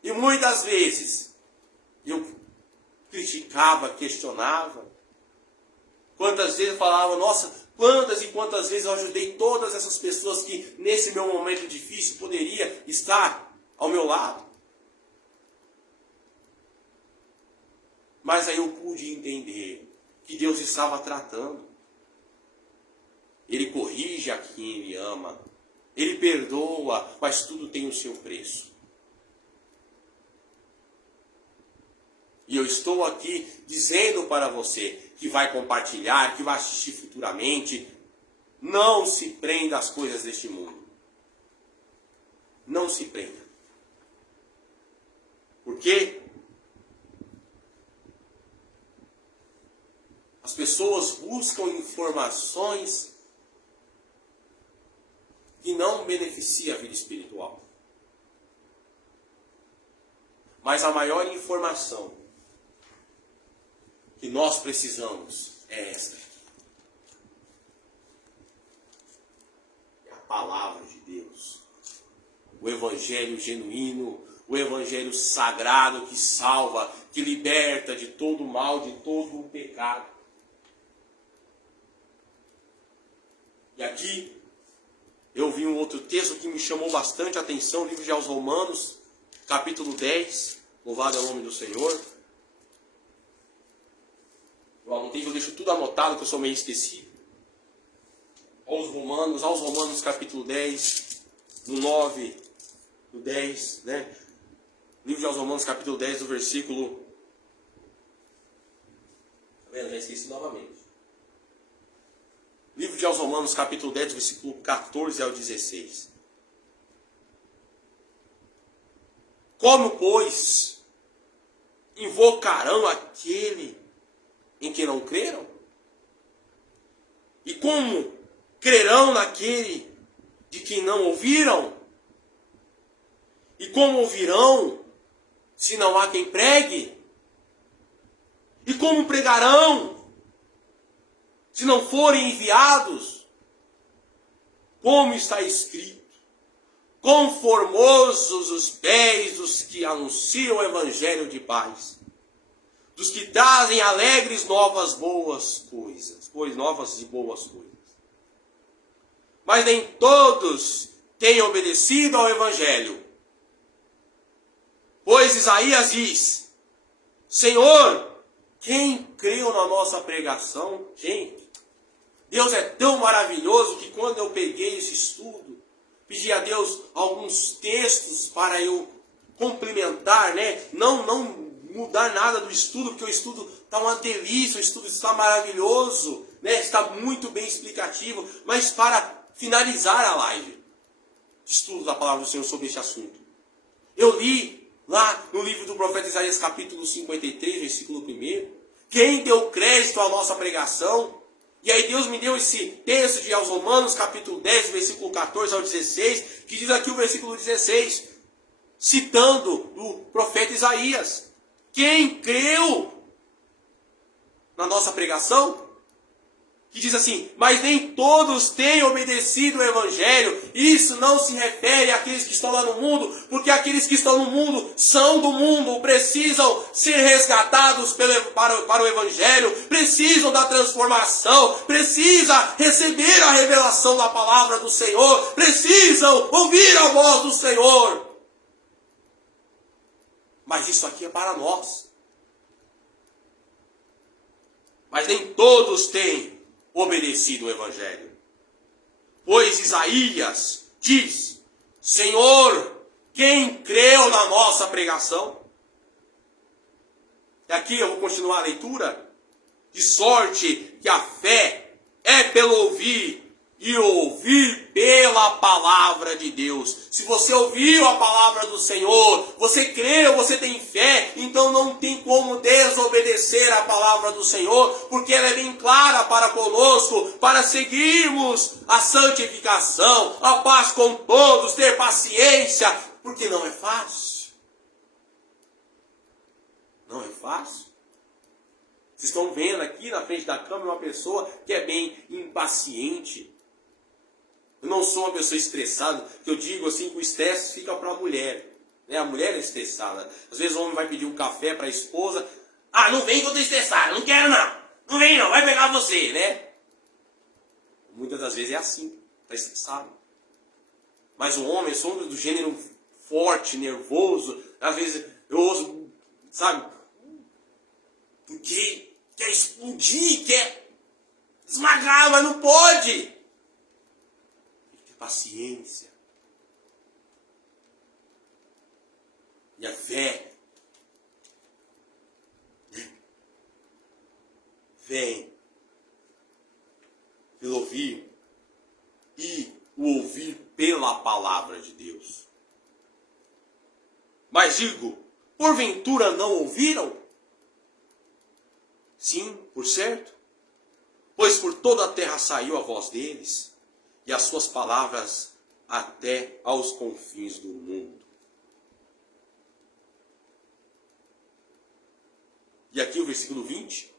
E muitas vezes eu criticava, questionava. Quantas vezes eu falava: nossa, quantas e quantas vezes eu ajudei todas essas pessoas que nesse meu momento difícil poderia estar ao meu lado. Mas aí eu pude entender que Deus estava tratando. Ele corrige a quem Ele ama. Ele perdoa, mas tudo tem o seu preço. E eu estou aqui dizendo para você que vai compartilhar, que vai assistir futuramente, não se prenda às coisas deste mundo. Não se prenda. Por quê? As pessoas buscam informações que não beneficiam a vida espiritual. Mas a maior informação que nós precisamos é esta aqui. É a palavra de Deus. O evangelho genuíno, o evangelho sagrado que salva, que liberta de todo o mal, de todo o pecado. E aqui eu vi um outro texto que me chamou bastante a atenção, livro de aos Romanos, capítulo 10, louvado é o nome do Senhor. Eu anotei, eu deixo tudo anotado, que eu sou meio esquecido. Aos Romanos capítulo 10, no 9, no 10, né? Livro de aos Romanos capítulo 10, do versículo... Tá vendo? Já esqueci novamente. Livro de aos Romanos capítulo 10, versículo 14 ao 16. Como, pois, invocarão aquele em que não creram? E como crerão naquele de quem não ouviram? E como ouvirão se não há quem pregue? E como pregarão se não forem enviados? Como está escrito: quão formosos os pés dos que anunciam o evangelho de paz, dos que trazem alegres novas novas e boas coisas. Mas nem todos têm obedecido ao evangelho. Pois Isaías diz: Senhor, quem creu na nossa pregação? Gente, Deus é tão maravilhoso que quando eu peguei esse estudo, pedi a Deus alguns textos para eu complementar, né? Não mudar nada do estudo, porque o estudo está uma delícia, o estudo está maravilhoso, né? Está muito bem explicativo, mas para finalizar a live, estudo da palavra do Senhor sobre este assunto, eu li lá no livro do profeta Isaías, capítulo 53, versículo 1, quem deu crédito à nossa pregação? E aí Deus me deu esse texto de aos Romanos, capítulo 10, versículo 14 ao 16, que diz aqui o versículo 16, citando o profeta Isaías: quem creu na nossa pregação? Que diz assim: mas nem todos têm obedecido o evangelho. Isso não se refere àqueles que estão lá no mundo, porque aqueles que estão no mundo são do mundo, precisam ser resgatados para o evangelho, precisam da transformação, precisam receber a revelação da palavra do Senhor, precisam ouvir a voz do Senhor. Mas isso aqui é para nós. Mas nem todos têm obedecido o evangelho. Pois Isaías diz: Senhor, quem creu na nossa pregação? E aqui eu vou continuar a leitura. De sorte que a fé é pelo ouvir, e ouvir pela palavra de Deus. Se você ouviu a palavra do Senhor, você creu, você tem fé, então não tem como desobedecer a palavra do Senhor, porque ela é bem clara para conosco, para seguirmos a santificação, a paz com todos, ter paciência, porque não é fácil. Não é fácil. Vocês estão vendo aqui na frente da câmera uma pessoa que é bem impaciente. Eu não sou uma pessoa estressada, que eu digo assim que o estresse fica para a mulher. Né? A mulher é estressada. Às vezes o homem vai pedir um café para a esposa. Ah, não vem que eu estou estressado, não quero não. Não vem não, vai pegar você, né? Muitas das vezes é assim, está estressado. Mas o homem, somos do gênero forte, nervoso, às vezes eu ouço, sabe, porque quer explodir, quer esmagar, mas não pode. Tem que ter paciência. E a fé vem pelo ouvir e o ouvir pela palavra de Deus. Mas digo, porventura não ouviram? Sim, por certo. Pois por toda a terra saiu a voz deles, e as suas palavras até aos confins do mundo. E aqui o versículo 20,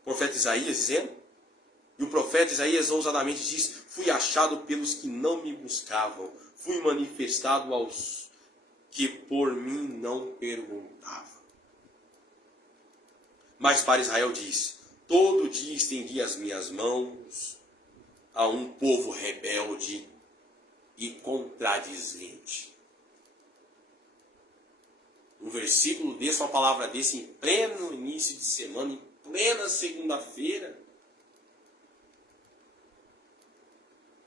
o profeta Isaías dizendo, e o profeta Isaías ousadamente diz, fui achado pelos que não me buscavam, fui manifestado aos que por mim não perguntavam. Mas para Israel diz, todo dia estendi as minhas mãos a um povo rebelde e contradizente. Um versículo desse, uma palavra desse, em pleno início de semana, em plena segunda-feira.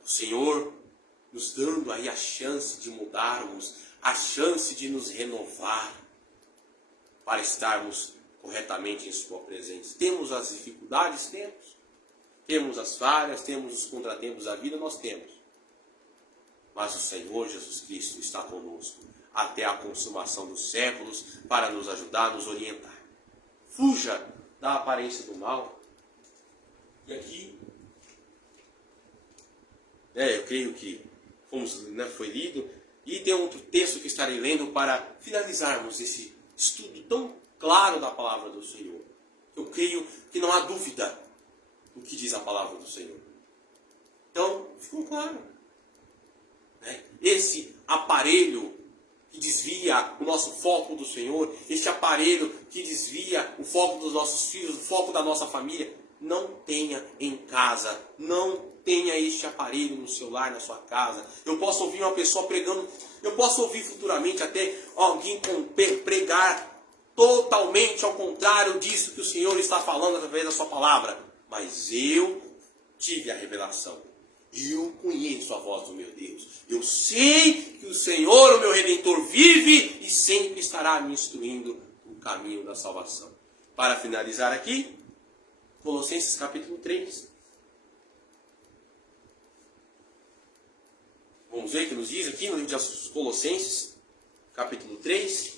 O Senhor nos dando aí a chance de mudarmos, a chance de nos renovar, para estarmos corretamente em sua presença. Temos as dificuldades? Temos. Temos as falhas, temos os contratempos da vida? Nós temos. Mas o Senhor Jesus Cristo está conosco até a consumação dos séculos para nos ajudar, nos orientar. Fuja da aparência do mal. E aqui, eu creio que foi lido. E tem outro texto que estarei lendo para finalizarmos esse estudo tão claro da palavra do Senhor. Eu creio que não há dúvida do que diz a palavra do Senhor. Então, ficou claro. Esse aparelho que desvia o nosso foco do Senhor, este aparelho que desvia o foco dos nossos filhos, o foco da nossa família, não tenha em casa, não tenha este aparelho no seu lar, na sua casa. Eu posso ouvir uma pessoa pregando, eu posso ouvir futuramente até alguém pregar totalmente ao contrário disso que o Senhor está falando através da sua palavra. Mas eu tive a revelação. Eu conheço a voz do meu Deus. Eu sei que o Senhor, o meu Redentor, vive e sempre estará me instruindo o caminho da salvação. Para finalizar aqui, Colossenses capítulo 3. Vamos ver o que nos diz aqui no livro de Colossenses, capítulo 3.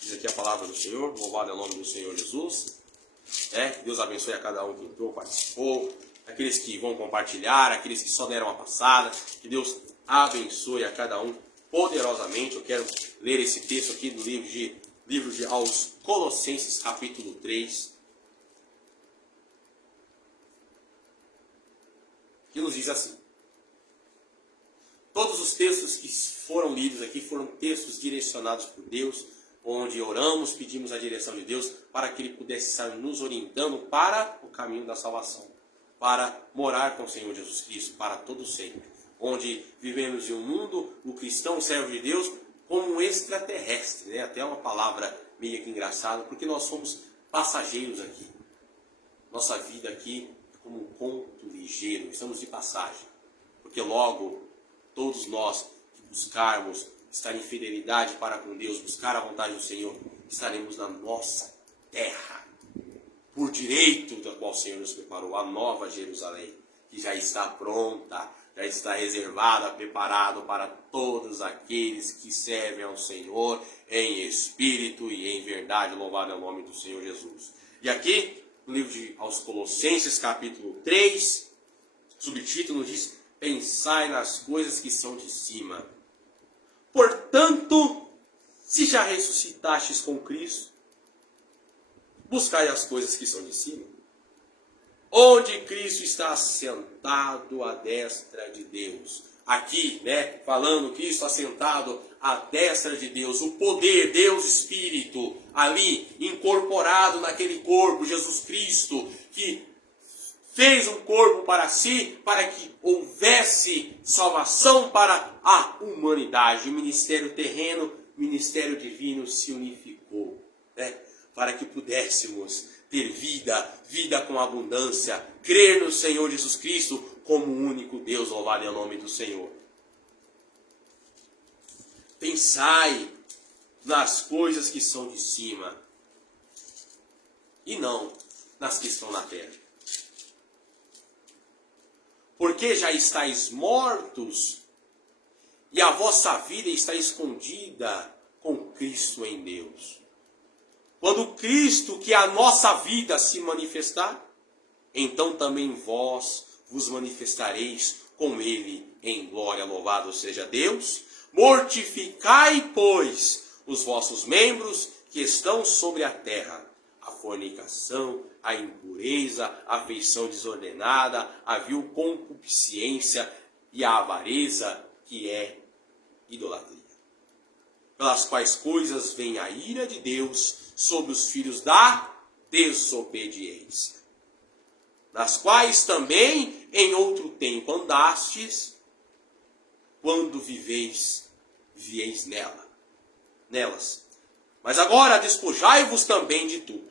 Diz aqui a palavra do Senhor, louvado é o nome do Senhor Jesus. Deus abençoe a cada um que entrou, participou, aqueles que vão compartilhar, aqueles que só deram uma passada. Que Deus abençoe a cada um poderosamente. Eu quero ler esse texto aqui do livro de aos Colossenses, capítulo 3. Que nos diz assim. Todos os textos que foram lidos aqui foram textos direcionados por Deus, onde oramos, pedimos a direção de Deus para que Ele pudesse estar nos orientando para o caminho da salvação, para morar com o Senhor Jesus Cristo, para todo sempre. Onde vivemos em um mundo, o cristão, o servo de Deus, como um extraterrestre, até uma palavra meio que engraçada, porque nós somos passageiros aqui. Nossa vida aqui é como um ponto ligeiro, estamos de passagem. Porque logo, todos nós que buscarmos estar em fidelidade para com Deus, buscar a vontade do Senhor, estaremos na nossa terra, por direito da qual o Senhor nos preparou, a nova Jerusalém, que já está pronta, já está reservada, preparada para todos aqueles que servem ao Senhor em espírito e em verdade. Louvado é o nome do Senhor Jesus. E aqui, no livro aos Colossenses, capítulo 3, subtítulo diz, pensai nas coisas que são de cima. Portanto, se já ressuscitastes com Cristo, buscai as coisas que são de cima, onde Cristo está assentado à destra de Deus. Aqui, falando Cristo assentado à destra de Deus, o poder, Deus Espírito, ali incorporado naquele corpo, Jesus Cristo, que fez um corpo para si, para que houvesse salvação para a humanidade. O ministério terreno, o ministério divino se unificou, né? Para que pudéssemos ter vida com abundância, crer no Senhor Jesus Cristo como o único Deus, louvado é o nome do Senhor. Pensai nas coisas que são de cima e não nas que estão na terra. Porque já estáis mortos e a vossa vida está escondida com Cristo em Deus. Quando Cristo, que é a nossa vida, se manifestar, então também vós vos manifestareis com Ele em glória. Louvado seja Deus. Mortificai, pois, os vossos membros que estão sobre a terra: a fornicação, a impureza, a afeição desordenada, a vil concupiscência e a avareza, que é idolatria. Pelas quais coisas vem a ira de Deus sobre os filhos da desobediência, nas quais também em outro tempo andastes, quando vieis nelas. Mas agora despojai-vos também de tudo: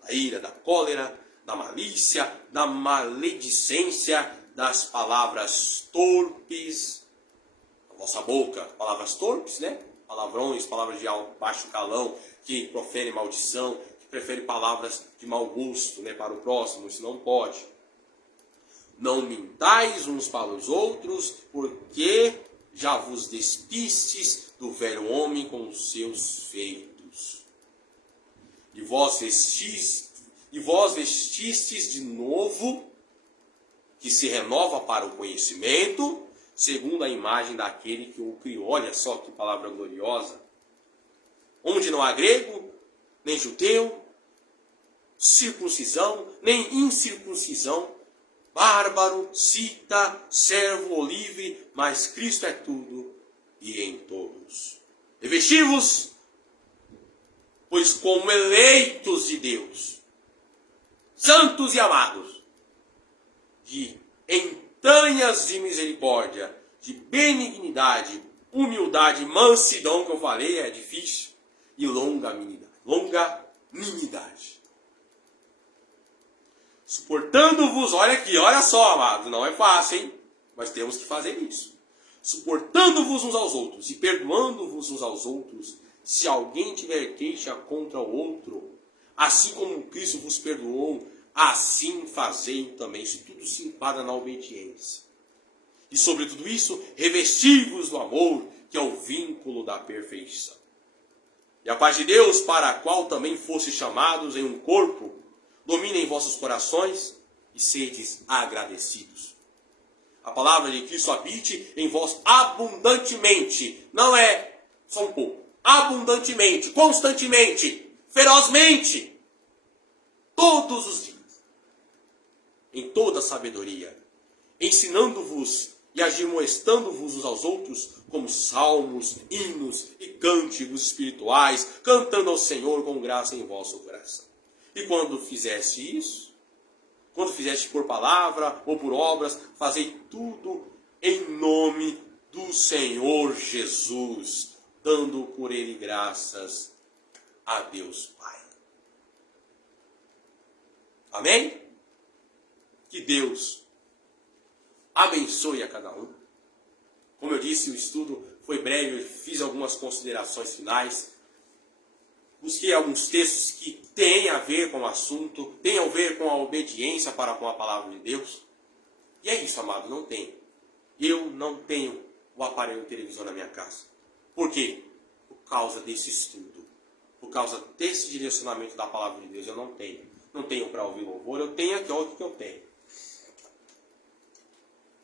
da ira, da cólera, da malícia, da maledicência, das palavras torpes. A vossa boca, palavras torpes, né? Palavrões, palavras de baixo calão, que proferem maldição, que preferem palavras de mau gosto, né, para o próximo. Isso não pode. Não mintais uns para os outros, porque já vos despistes do velho homem com os seus feitos. E vós vestistes de novo, que se renova para o conhecimento, segundo a imagem daquele que o criou. Olha só que palavra gloriosa. Onde não há grego, nem judeu, circuncisão, nem incircuncisão, bárbaro, cita, servo ou livre, mas Cristo é tudo e em todos. Revesti-vos, pois como eleitos de Deus, santos e amados, de entranhas de misericórdia, de benignidade, humildade, mansidão, que eu falei, é difícil, e longanimidade. Suportando-vos, olha aqui, olha só, amado, não é fácil, hein? Mas temos que fazer isso. Suportando-vos uns aos outros e perdoando-vos uns aos outros, se alguém tiver queixa contra o outro, assim como Cristo vos perdoou, assim fazei também. Isso tudo se enquadra na obediência. E sobre tudo isso, revesti-vos do amor, que é o vínculo da perfeição. E a paz de Deus, para a qual também fostes chamados em um corpo, domine em vossos corações e sedes agradecidos. A palavra de Cristo habite em vós abundantemente. Não é só um pouco. Abundantemente, constantemente, ferozmente, todos os dias. Em toda sabedoria, ensinando-vos e admoestando-vos uns aos outros, como salmos, hinos e cânticos espirituais, cantando ao Senhor com graça em vosso coração. E quando fizeste isso, quando fizeste por palavra ou por obras, fazei tudo em nome do Senhor Jesus, dando por Ele graças a Deus Pai. Amém? Que Deus abençoe a cada um. Como eu disse, o estudo foi breve, eu fiz algumas considerações finais. Busquei alguns textos que têm a ver com o assunto, têm a ver com a obediência para com a palavra de Deus. E é isso, amado, não tenho. Eu não tenho o aparelho de televisão na minha casa. Por quê? Por causa desse estudo. Por causa desse direcionamento da palavra de Deus, eu não tenho. Não tenho para ouvir louvor, eu tenho aqui, olha o que eu tenho.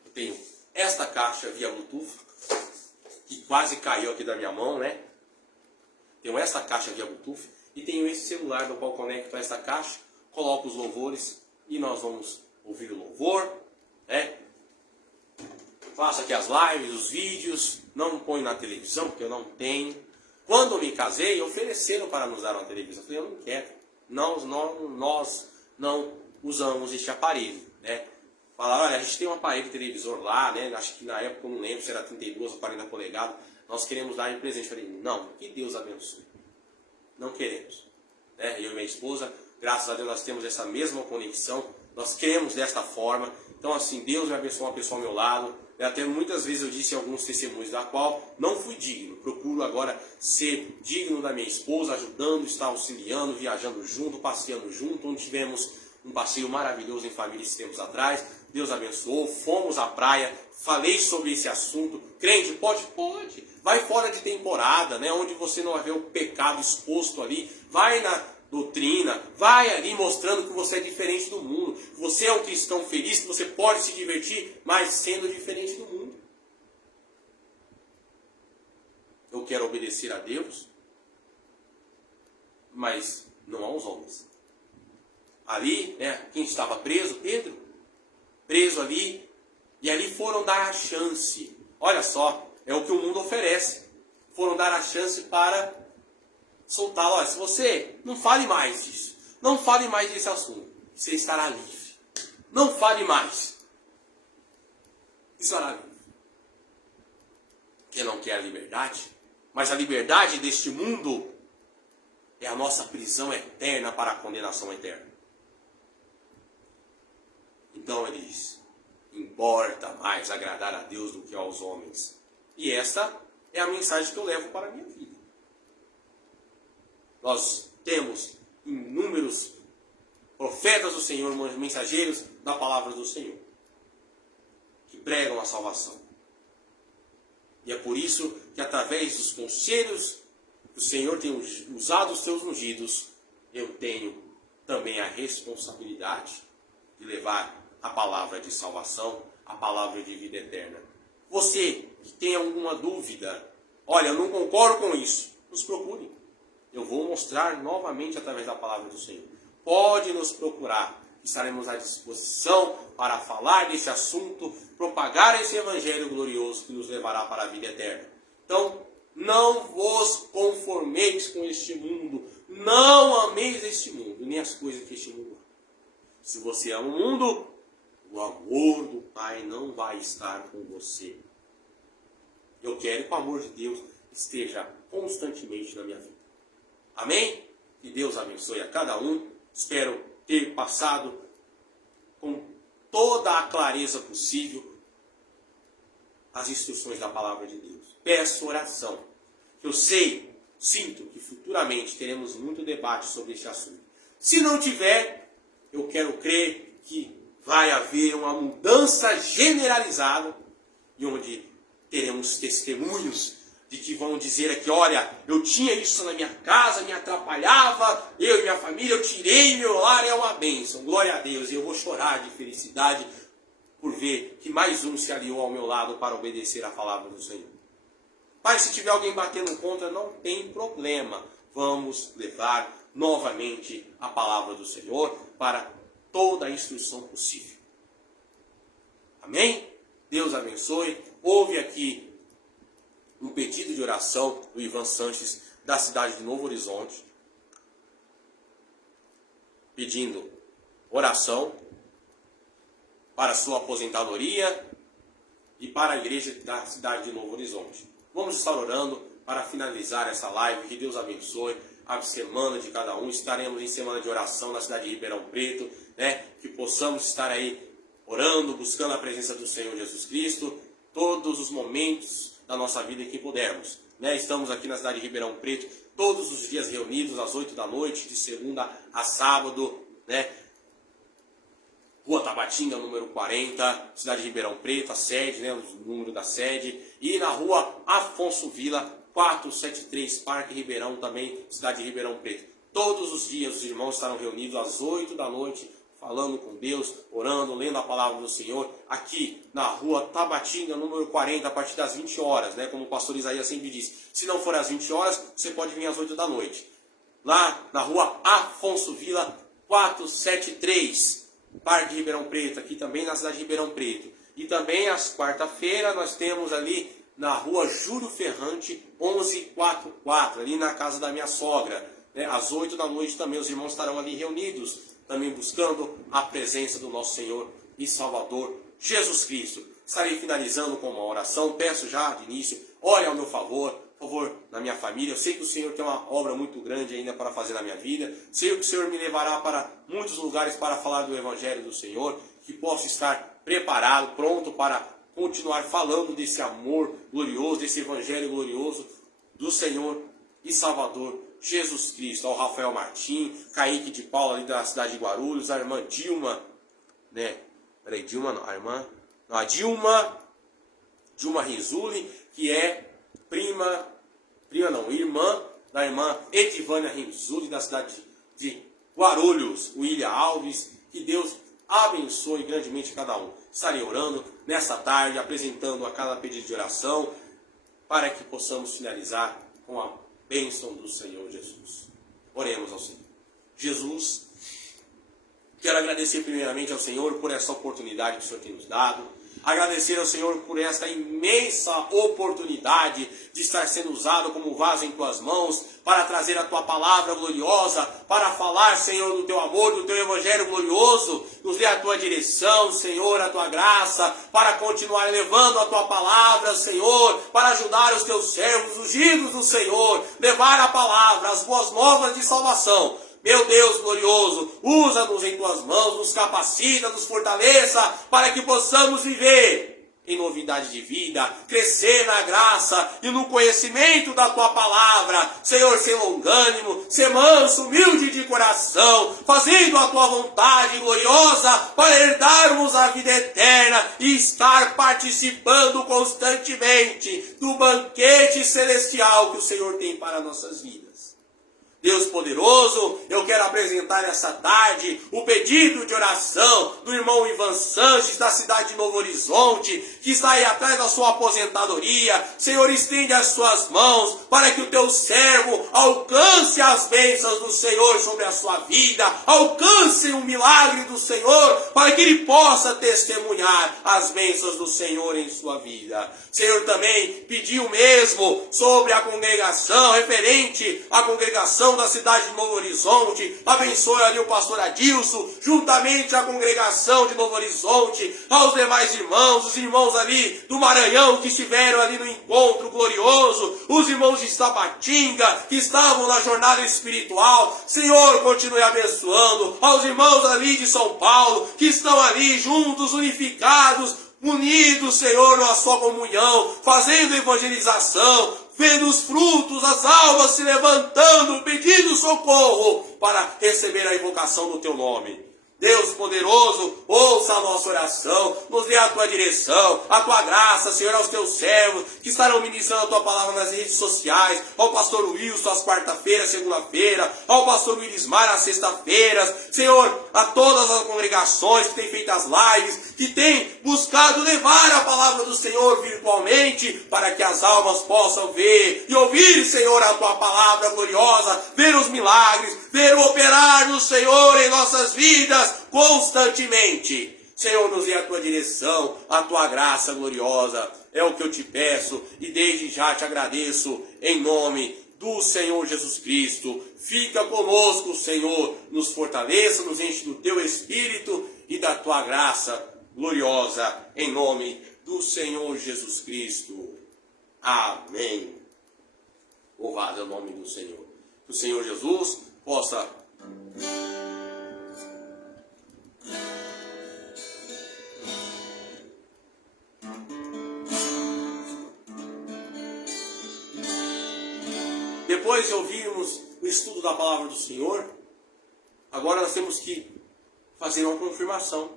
Eu tenho esta caixa via Bluetooth, que quase caiu aqui da minha mão, né? Tenho essa caixa via Bluetooth e tenho esse celular no qual conecto a essa caixa, coloco os louvores e nós vamos ouvir o louvor, né? Faço aqui as lives, os vídeos, não ponho na televisão porque eu não tenho. Quando eu me casei, ofereceram para nos dar uma televisão. Eu falei, eu não quero. Nós não usamos este aparelho, né? Falaram, olha, a gente tem um aparelho televisor lá, né? Acho que na época, eu não lembro se era 32 ou 40 polegadas, nós queremos dar de presente. Eu falei, não, que Deus abençoe. Não queremos. Né? Eu e minha esposa, graças a Deus, nós temos essa mesma conexão, nós queremos desta forma. Então, assim, Deus me abençoou, uma pessoa ao meu lado. Até muitas vezes eu disse em alguns testemunhos da qual não fui digno. Procuro agora ser digno da minha esposa, ajudando, estar auxiliando, viajando junto, passeando junto, onde tivemos um passeio maravilhoso em família esses tempos atrás. Deus abençoou, fomos à praia, falei sobre esse assunto. Crente, pode? Pode. Vai fora de temporada, né? Onde você não vai ver o pecado exposto ali. Vai na doutrina, vai ali mostrando que você é diferente do mundo, que você é um cristão feliz, que você pode se divertir, mas sendo diferente do mundo. Eu quero obedecer a Deus, mas não aos homens. Ali, né, quem estava preso? Pedro. Preso ali, e ali foram dar a chance. Olha só, é o que o mundo oferece. Foram dar a chance para soltá-lo. Olha, se você não fale mais disso, não fale mais desse assunto, você estará livre. Não fale mais. Estará livre. Quem não quer a liberdade, mas a liberdade deste mundo é a nossa prisão eterna para a condenação eterna. Então ele diz, importa mais agradar a Deus do que aos homens. E esta é a mensagem que eu levo para a minha vida. Nós temos inúmeros profetas do Senhor, mensageiros da palavra do Senhor, que pregam a salvação. E é por isso que através dos conselhos que o Senhor tem usado os seus ungidos, eu tenho também a responsabilidade de levar a palavra de salvação, a palavra de vida eterna. Você que tem alguma dúvida, olha, eu não concordo com isso, nos procure. Eu vou mostrar novamente através da palavra do Senhor. Pode nos procurar. Estaremos à disposição para falar desse assunto, propagar esse evangelho glorioso que nos levará para a vida eterna. Então, não vos conformeis com este mundo. Não ameis este mundo, nem as coisas que este mundo ama. Se você ama o mundo, o amor do Pai não vai estar com você. Eu quero que o amor de Deus esteja constantemente na minha vida. Amém? Que Deus abençoe a cada um. Espero ter passado com toda a clareza possível as instruções da palavra de Deus. Peço oração. Eu sinto que futuramente teremos muito debate sobre este assunto. Se não tiver, eu quero crer que vai haver uma mudança generalizada e onde teremos testemunhos de que vão dizer aqui, olha, eu tinha isso na minha casa, me atrapalhava, eu e minha família, eu tirei, meu lar é uma bênção, glória a Deus, e eu vou chorar de felicidade por ver que mais um se aliou ao meu lado para obedecer à palavra do Senhor. Pai, se tiver alguém batendo contra, não tem problema, vamos levar novamente a palavra do Senhor para toda a instrução possível. Amém? Deus abençoe. Houve aqui um pedido de oração do Ivan Sanches, da cidade de Novo Horizonte, pedindo oração para sua aposentadoria e para a igreja da cidade de Novo Horizonte. Vamos estar orando para finalizar essa live. Que Deus abençoe a semana de cada um. Estaremos em semana de oração na cidade de Ribeirão Preto, né? Que possamos estar aí orando, buscando a presença do Senhor Jesus Cristo, todos os momentos da nossa vida em que pudermos. Né? Estamos aqui na cidade de Ribeirão Preto, todos os dias reunidos às 8 da noite, de segunda a sábado, né? Rua Tabatinga, número 40, cidade de Ribeirão Preto, a sede, né? O número da sede. E na rua Afonso Vila, 473, Parque Ribeirão, também, cidade de Ribeirão Preto. Todos os dias os irmãos estarão reunidos às 8 da noite, falando com Deus, orando, lendo a palavra do Senhor, aqui na rua Tabatinga, número 40, a partir das 20 horas, né? Como o pastor Isaías sempre diz. Se não for às 20 horas, você pode vir às 8 da noite. Lá na rua Afonso Vila, 473, Parque Ribeirão Preto, aqui também na cidade de Ribeirão Preto. E também às quarta-feira nós temos ali na rua Júlio Ferrante, 1144, ali na casa da minha sogra. Né? Às 8 da noite também os irmãos estarão ali reunidos, também buscando a presença do nosso Senhor e Salvador Jesus Cristo. Estarei finalizando com uma oração. Peço já de início, ore ao meu favor, por favor, na minha família. Eu sei que o Senhor tem uma obra muito grande ainda para fazer na minha vida. Sei que o Senhor me levará para muitos lugares para falar do Evangelho do Senhor, que posso estar preparado, pronto para continuar falando desse amor glorioso, desse Evangelho glorioso do Senhor e Salvador Jesus Cristo. Ao Rafael Martim, Kaique de Paula ali da cidade de Guarulhos, a irmã Dilma, né? Peraí, Dilma não, a irmã... Não, a Dilma Rizuli, que é irmã da irmã Edivânia Rizuli, da cidade de Guarulhos, o William Alves. Que Deus abençoe grandemente cada um. Estarei orando nessa tarde, apresentando a cada pedido de oração, para que possamos finalizar com a bênção do Senhor Jesus. Oremos ao Senhor. Jesus, quero agradecer primeiramente ao Senhor por essa oportunidade que o Senhor tem nos dado. Agradecer ao Senhor por esta imensa oportunidade de estar sendo usado como vaso em tuas mãos para trazer a tua palavra gloriosa, para falar, Senhor, do teu amor, do teu evangelho glorioso. Nos dê a tua direção, Senhor, a tua graça, para continuar levando a tua palavra, Senhor, para ajudar os teus servos, ungidos do Senhor, levar a palavra, as boas novas de salvação. Meu Deus glorioso, usa-nos em tuas mãos, nos capacita, nos fortaleça, para que possamos viver em novidade de vida, crescer na graça e no conhecimento da tua palavra. Senhor, ser longânimo, ser manso, humilde de coração, fazendo a tua vontade gloriosa, para herdarmos a vida eterna e estar participando constantemente do banquete celestial que o Senhor tem para nossas vidas. Deus poderoso, eu quero apresentar essa tarde o pedido de oração do irmão Ivan Sanches, da cidade de Novo Horizonte, que está aí atrás da sua aposentadoria. Senhor, estende as suas mãos para que o teu servo alcance as bênçãos do Senhor sobre a sua vida, alcance o milagre do Senhor, para que ele possa testemunhar as bênçãos do Senhor em sua vida. Senhor, também pediu mesmo sobre a congregação, referente à congregação da cidade de Novo Horizonte. Abençoe ali o pastor Adilson, juntamente à congregação de Novo Horizonte, aos demais irmãos, os irmãos ali do Maranhão que estiveram ali no encontro glorioso, os irmãos de Tabatinga que estavam na jornada espiritual. Senhor, continue abençoando aos irmãos ali de São Paulo que estão ali juntos, unificados, unidos, Senhor, na sua comunhão, fazendo evangelização, vendo os frutos, as almas se levantando, pedindo socorro para receber a invocação do teu nome. Deus poderoso, ouça a nossa oração, nos dê a tua direção, a tua graça, Senhor, aos teus servos que estarão ministrando a tua palavra nas redes sociais, ao pastor Wilson às quarta-feiras, segunda-feira, ao pastor Willismar às sexta-feiras, Senhor, a todas as congregações que têm feito as lives, que têm buscado levar a palavra do Senhor virtualmente, para que as almas possam ver e ouvir, Senhor, a tua palavra gloriosa, ver os milagres, ver o operar do Senhor em nossas vidas constantemente. Senhor, nos dê a tua direção, a tua graça gloriosa. É o que eu te peço e desde já te agradeço em nome do Senhor Jesus Cristo. Fica conosco, Senhor, nos fortaleça, nos enche do teu Espírito e da tua graça gloriosa, em nome do Senhor Jesus Cristo. Amém. Louvado é o nome do Senhor. Que o Senhor Jesus possa depois de ouvirmos o estudo da palavra do Senhor, agora nós temos que fazer uma confirmação,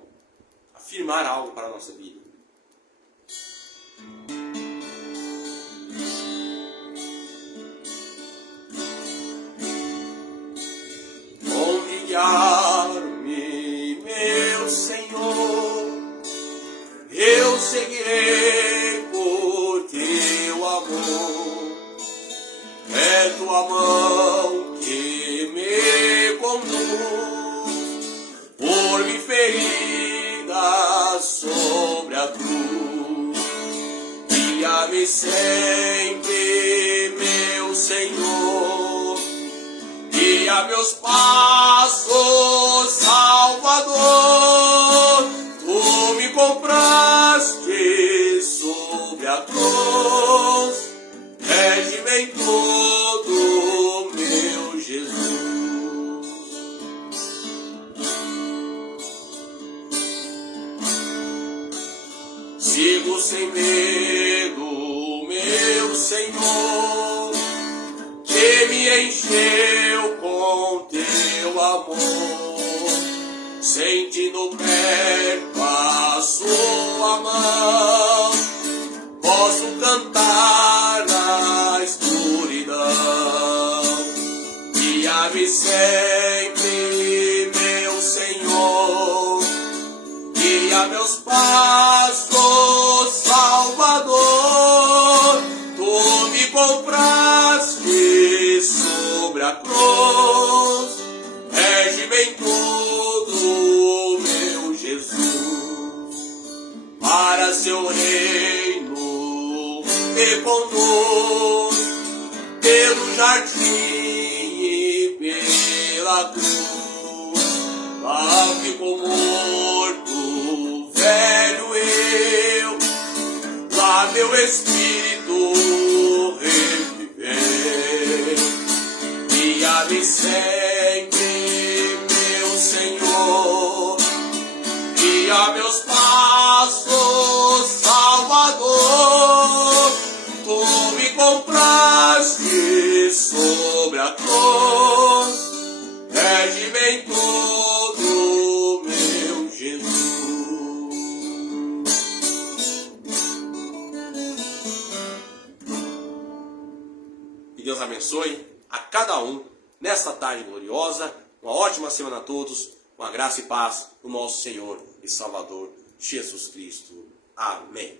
afirmar algo para a nossa vida. Onde guiar-me, meu Senhor, eu seguirei por teu amor. É tua mão que me conduz, por-me ferida sobre a cruz. Guia-me sempre, meu Senhor, guia meus passos, Salvador. Tu encheu com teu amor, sentindo perto a sua mão, posso cantar na escuridão. Guia-me sempre, meu Senhor, guia meus passos, Salvador. Tu me compraste sobre a cruz, rege-me em tudo, meu Jesus. Para seu reino me conduz, pelo jardim e pela cruz. Lá ficou morto, velho eu, lá meu espírito reviver. Guia-me sempre, meu Senhor, guia meus passos, Salvador. Tu me compraste sobre a cruz, rege-me em tudo, meu Jesus. Que Deus abençoe a cada um nesta tarde gloriosa. Uma ótima semana a todos, com a graça e paz do nosso Senhor e Salvador Jesus Cristo. Amém.